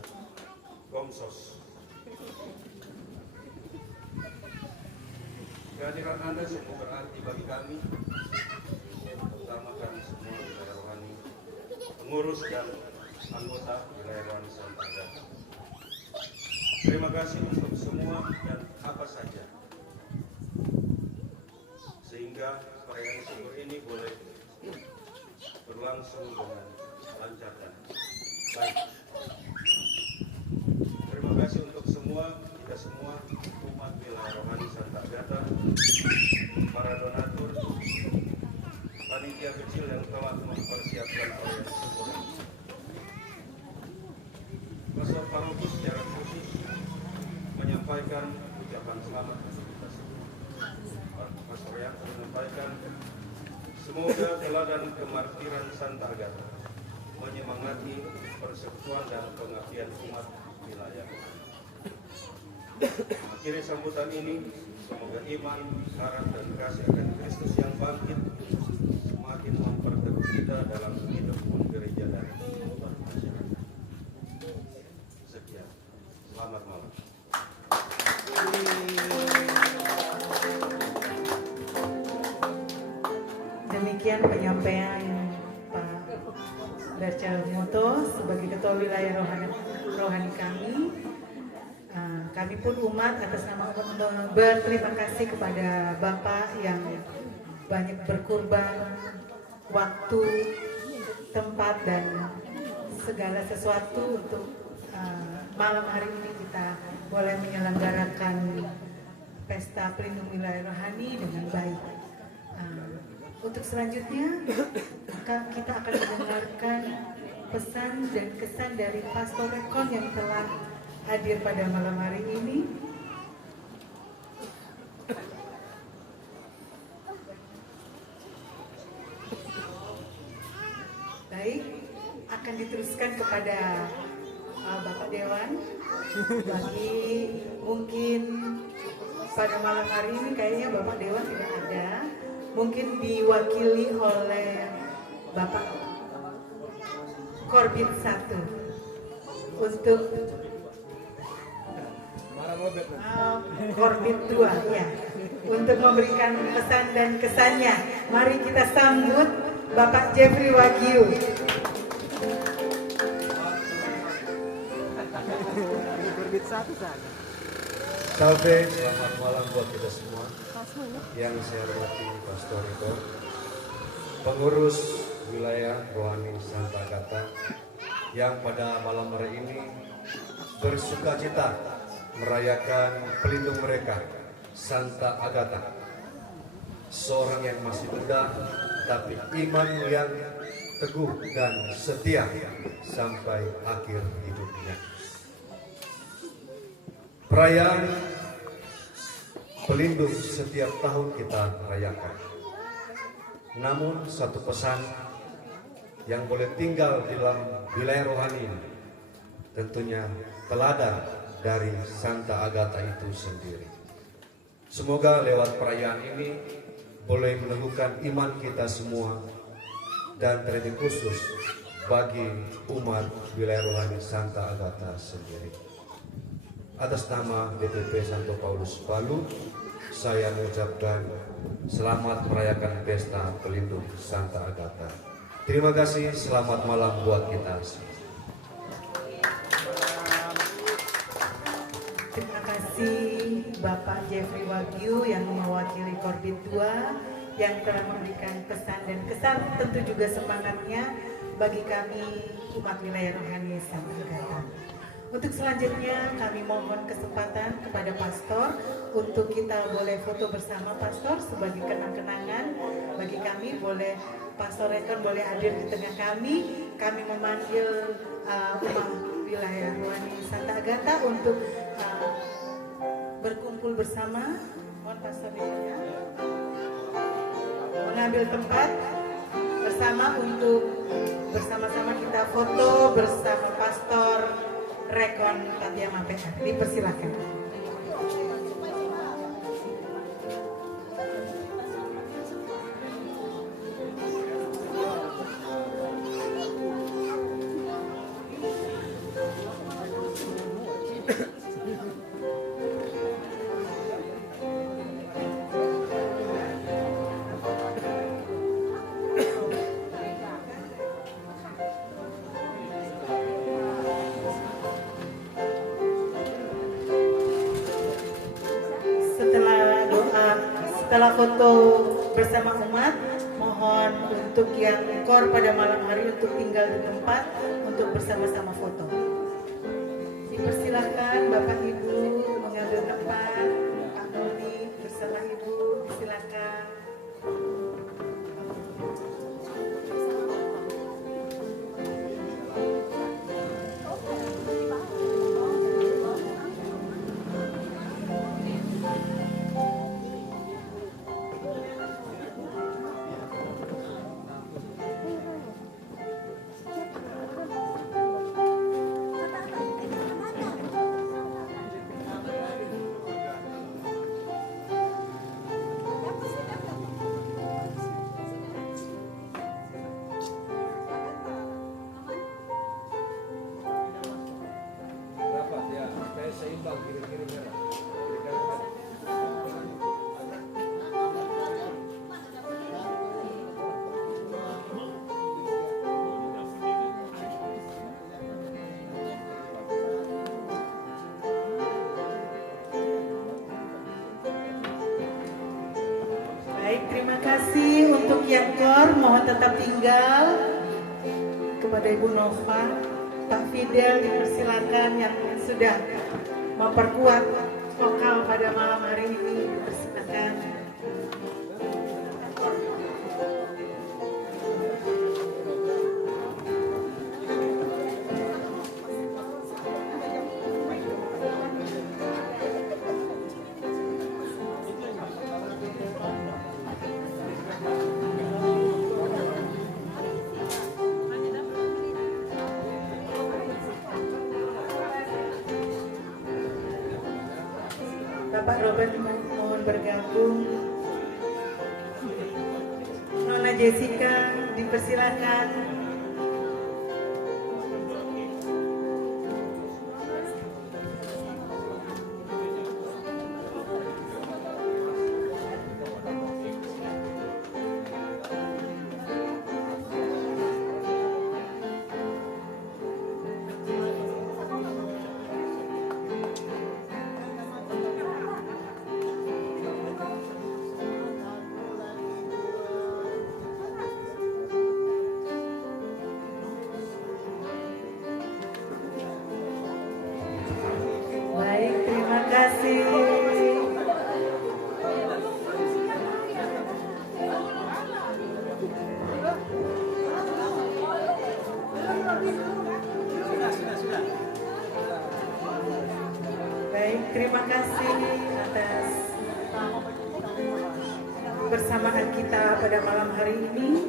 komsos. Kehadiran Anda sungguh berarti bagi kami, terutama kami semua wilayah rohani, pengurus dan anggota wilayah rohani Santa Agatha. Terima kasih untuk semua dan apa saja, sehingga perayaan syukur ini boleh berlangsung dengan lancar dan baik. Terima kasih untuk kita semua umat wilayah rohani Santa Agatha, para donatur, panitia kecil yang telah mempersiapkan perayaan syukur. Pastor Parokus secara khusus menyampaikan ucapan selamat untuk kita semua. Pastor yang menyampaikan, semoga teladan kemartiran Santa Agatha menyemangati persekutuan dan pengabdian umat wilayah. Akhiri sambutan ini, semoga iman, harap, dan kasih akan Kristus yang bangkit semakin memperteguh kita dalam hidup gereja dan kehidupan masyarakat. Sekian, selamat malam. Demikian penyampaian Pak Berce Moto sebagai Ketua Wilayah Rohani kami. Kami pun umat atas nama umat berterima kasih kepada Bapak yang banyak berkorban waktu, tempat, dan segala sesuatu untuk malam hari ini kita boleh menyelenggarakan Pesta Pelindung Wilayah Rohani dengan baik. Untuk selanjutnya kita akan mendengarkan pesan dan kesan dari Pastor Rekon yang telah hadir pada malam hari ini. Baik, akan diteruskan kepada Bapak Dewan. Bagi mungkin pada malam hari ini kayaknya Bapak Dewan tidak ada, mungkin diwakili oleh Bapak Korbit 1 untuk Korbit 2 ya, untuk memberikan pesan dan kesannya. Mari kita sambut Bapak Jeffrey Wagyu. Satu saja. Salve, selamat malam buat kita semua. Yang saya hormati Pastor Riko, pengurus wilayah rohani Santa Agata, yang pada malam hari ini bersukacita merayakan pelindung mereka, Santa Agata, seorang yang masih muda tapi iman yang teguh dan setia sampai akhir hidupnya. Perayaan pelindung setiap tahun kita rayakan. Namun satu pesan yang boleh tinggal di dalam wilayah rohani ini, tentunya teladan dari Santa Agata itu sendiri. Semoga lewat perayaan ini boleh meneguhkan iman kita semua, dan terlebih khusus bagi umat wilayah rohani Santa Agata sendiri. Atas nama DPP Santo Paulus Palu, saya mengucapkan selamat merayakan pesta pelindung Santa Agata. Terima kasih, selamat malam buat kita semua. Terima kasih Bapak Jeffrey Wagyu yang mewakili Korbit 2 yang telah memberikan pesan dan kesan, tentu juga semangatnya bagi kami umat wilayah rohani Santa Agata. Untuk selanjutnya kami mohon kesempatan kepada Pastor untuk kita boleh foto bersama Pastor sebagai kenang-kenangan bagi kami. Boleh Pastor Rekon boleh hadir di tengah kami. Kami memanggil umat wilayah rohani Santa Agata untuk berkumpul bersama. Mohon Pastor Rekon ya mengambil tempat bersama untuk bersama-sama kita foto bersama Pastor Rekon Tatiama PR. Dipersilakan. Setelah foto bersama umat, mohon untuk yang kor pada malam hari untuk tinggal di tempat untuk bersama-sama foto. Dipersilakan Bapak Ibu mengambil tempat. Pak Noni bersama Ibu, silakan. Baik, terima kasih untuk yang kor, mohon tetap tinggal. Kepada Ibu Nova, Pak Fidel dipersilakan yang sudah memperkuat vokal pada malam hari ini, dipersilakan. Bapak Robert mohon bergabung. Nona Jessica dipersilakan. terima kasih atas bersamaan kita pada malam hari ini.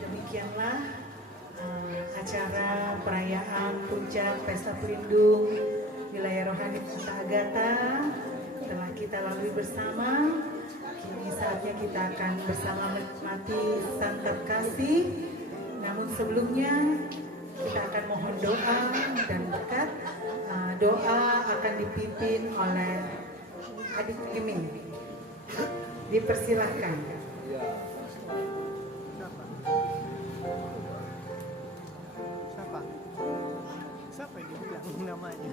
Demikianlah acara perayaan puncak Pesta Pelindung Wilayah Rohani Santa Agatha telah kita lalui bersama. Kini saatnya kita akan bersama menikmati santap kasih. Namun sebelumnya kita akan mohon doa dan berkat. Doa akan dipimpin oleh Adik Imi. Dipersilahkan. Siapa yang dibilang namanya?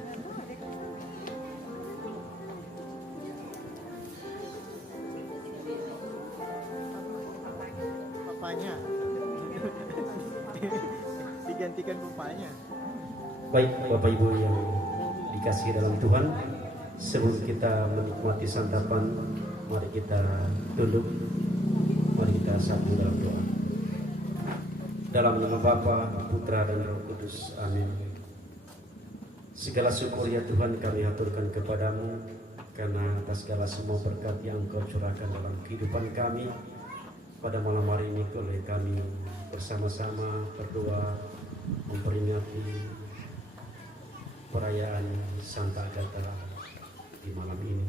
Papanya. Digantikan papanya. Baik Bapak Ibu yang dikasihi dalam Tuhan, sebelum kita menikmati santapan, mari kita tunduk, mari kita sambung dalam doa. Dalam nama Bapa, Putra dan Roh Kudus, amin. Segala syukur ya Tuhan kami aturkan kepadamu, karena atas segala semua berkat yang Engkau curahkan dalam kehidupan kami. Pada malam hari ini oleh kami bersama-sama berdoa memperingati perayaan Santa Agatha di malam ini.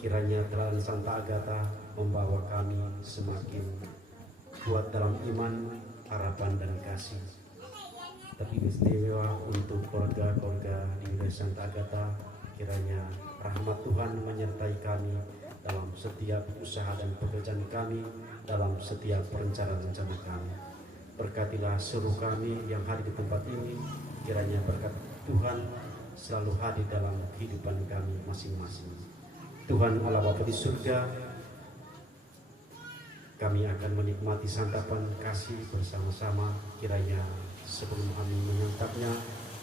Kiranya teladan Santa Agatha membawa kami semakin kuat dalam iman, harapan dan kasih. Tapi istimewa untuk keluarga-keluarga di wilayah Santa Agatha, kiranya rahmat Tuhan menyertai kami dalam setiap usaha dan pekerjaan kami, dalam setiap perencanaan rencana kami. Berkatilah seluruh kami yang hadir di tempat ini, kiranya berkat Tuhan selalu hadir dalam kehidupan kami masing-masing. Tuhan Allah Bapa di surga, kami akan menikmati santapan kasih bersama-sama. Kiranya sebelum kami menyantapnya,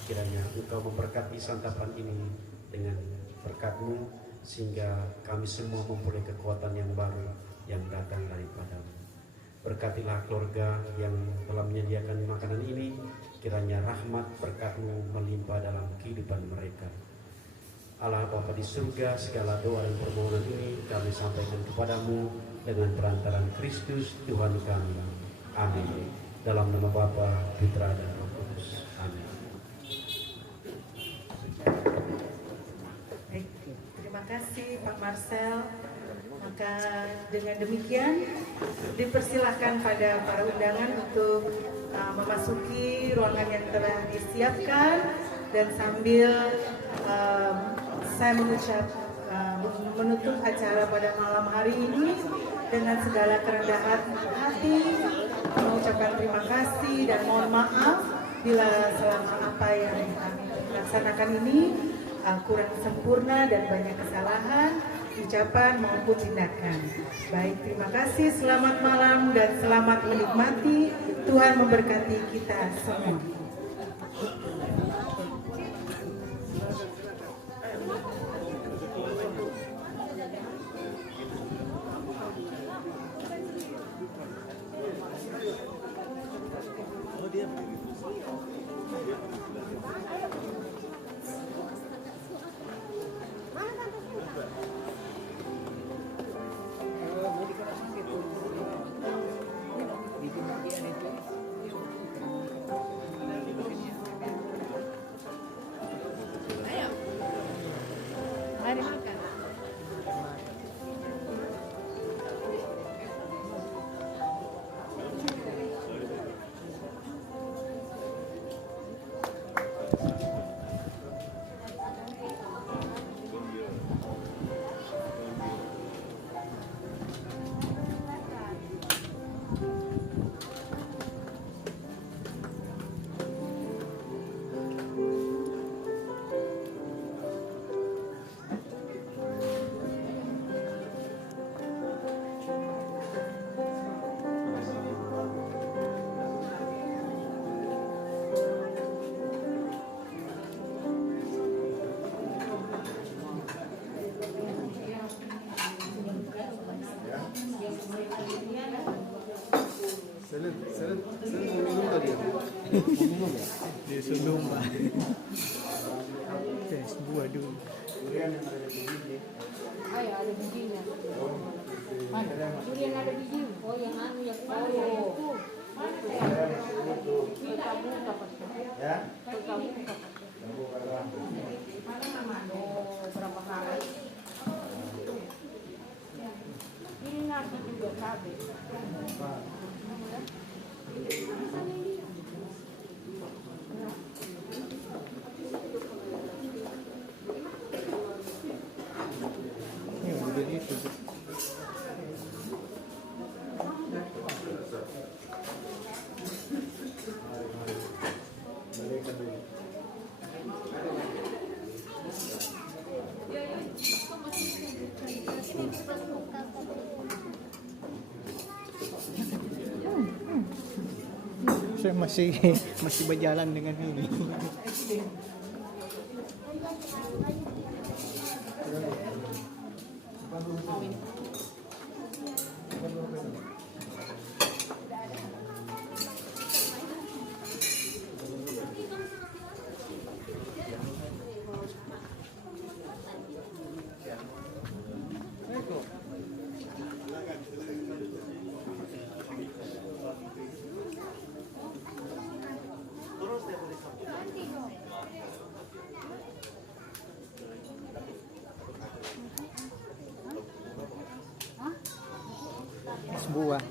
kiranya Engkau memberkati santapan ini dengan berkat-Mu, sehingga kami semua memperoleh kekuatan yang baru yang datang daripada-Mu. Berkatilah keluarga yang telah menyediakan makanan ini, kiranya rahmat berkat-Mu melimpah dalam kehidupan mereka. Allah Bapa di surga, segala doa dan permohonan ini kami sampaikan kepadamu dengan perantaraan Kristus Tuhan kami. Amin. Dalam nama Bapa, Putra dan Roh Kudus. Amin. Baik, terima kasih Pak Marcel. Maka dengan demikian dipersilahkan pada para undangan untuk memasuki ruangan yang telah disiapkan, dan sambil saya menutup acara pada malam hari ini dengan segala kerendahan hati, mengucapkan terima kasih dan mohon maaf bila selama apa yang kami laksanakan ini kurang sempurna dan banyak kesalahan ucapan maupun tindakan. Baik, terima kasih, selamat malam dan selamat menikmati. Tuhan memberkati kita semua. Dia sulung Pak. Tes buah dulu. Durian yang ada di sini. Ayo ada bijinya. Mana? Durian ada biji. Oh yang anu yang itu. Kita buka pasti. Ya. Kita buka. Oh berapa hari? Ini nasi juga cabai. Ini udah itu. Saya masih berjalan dengan ini. Sebuah.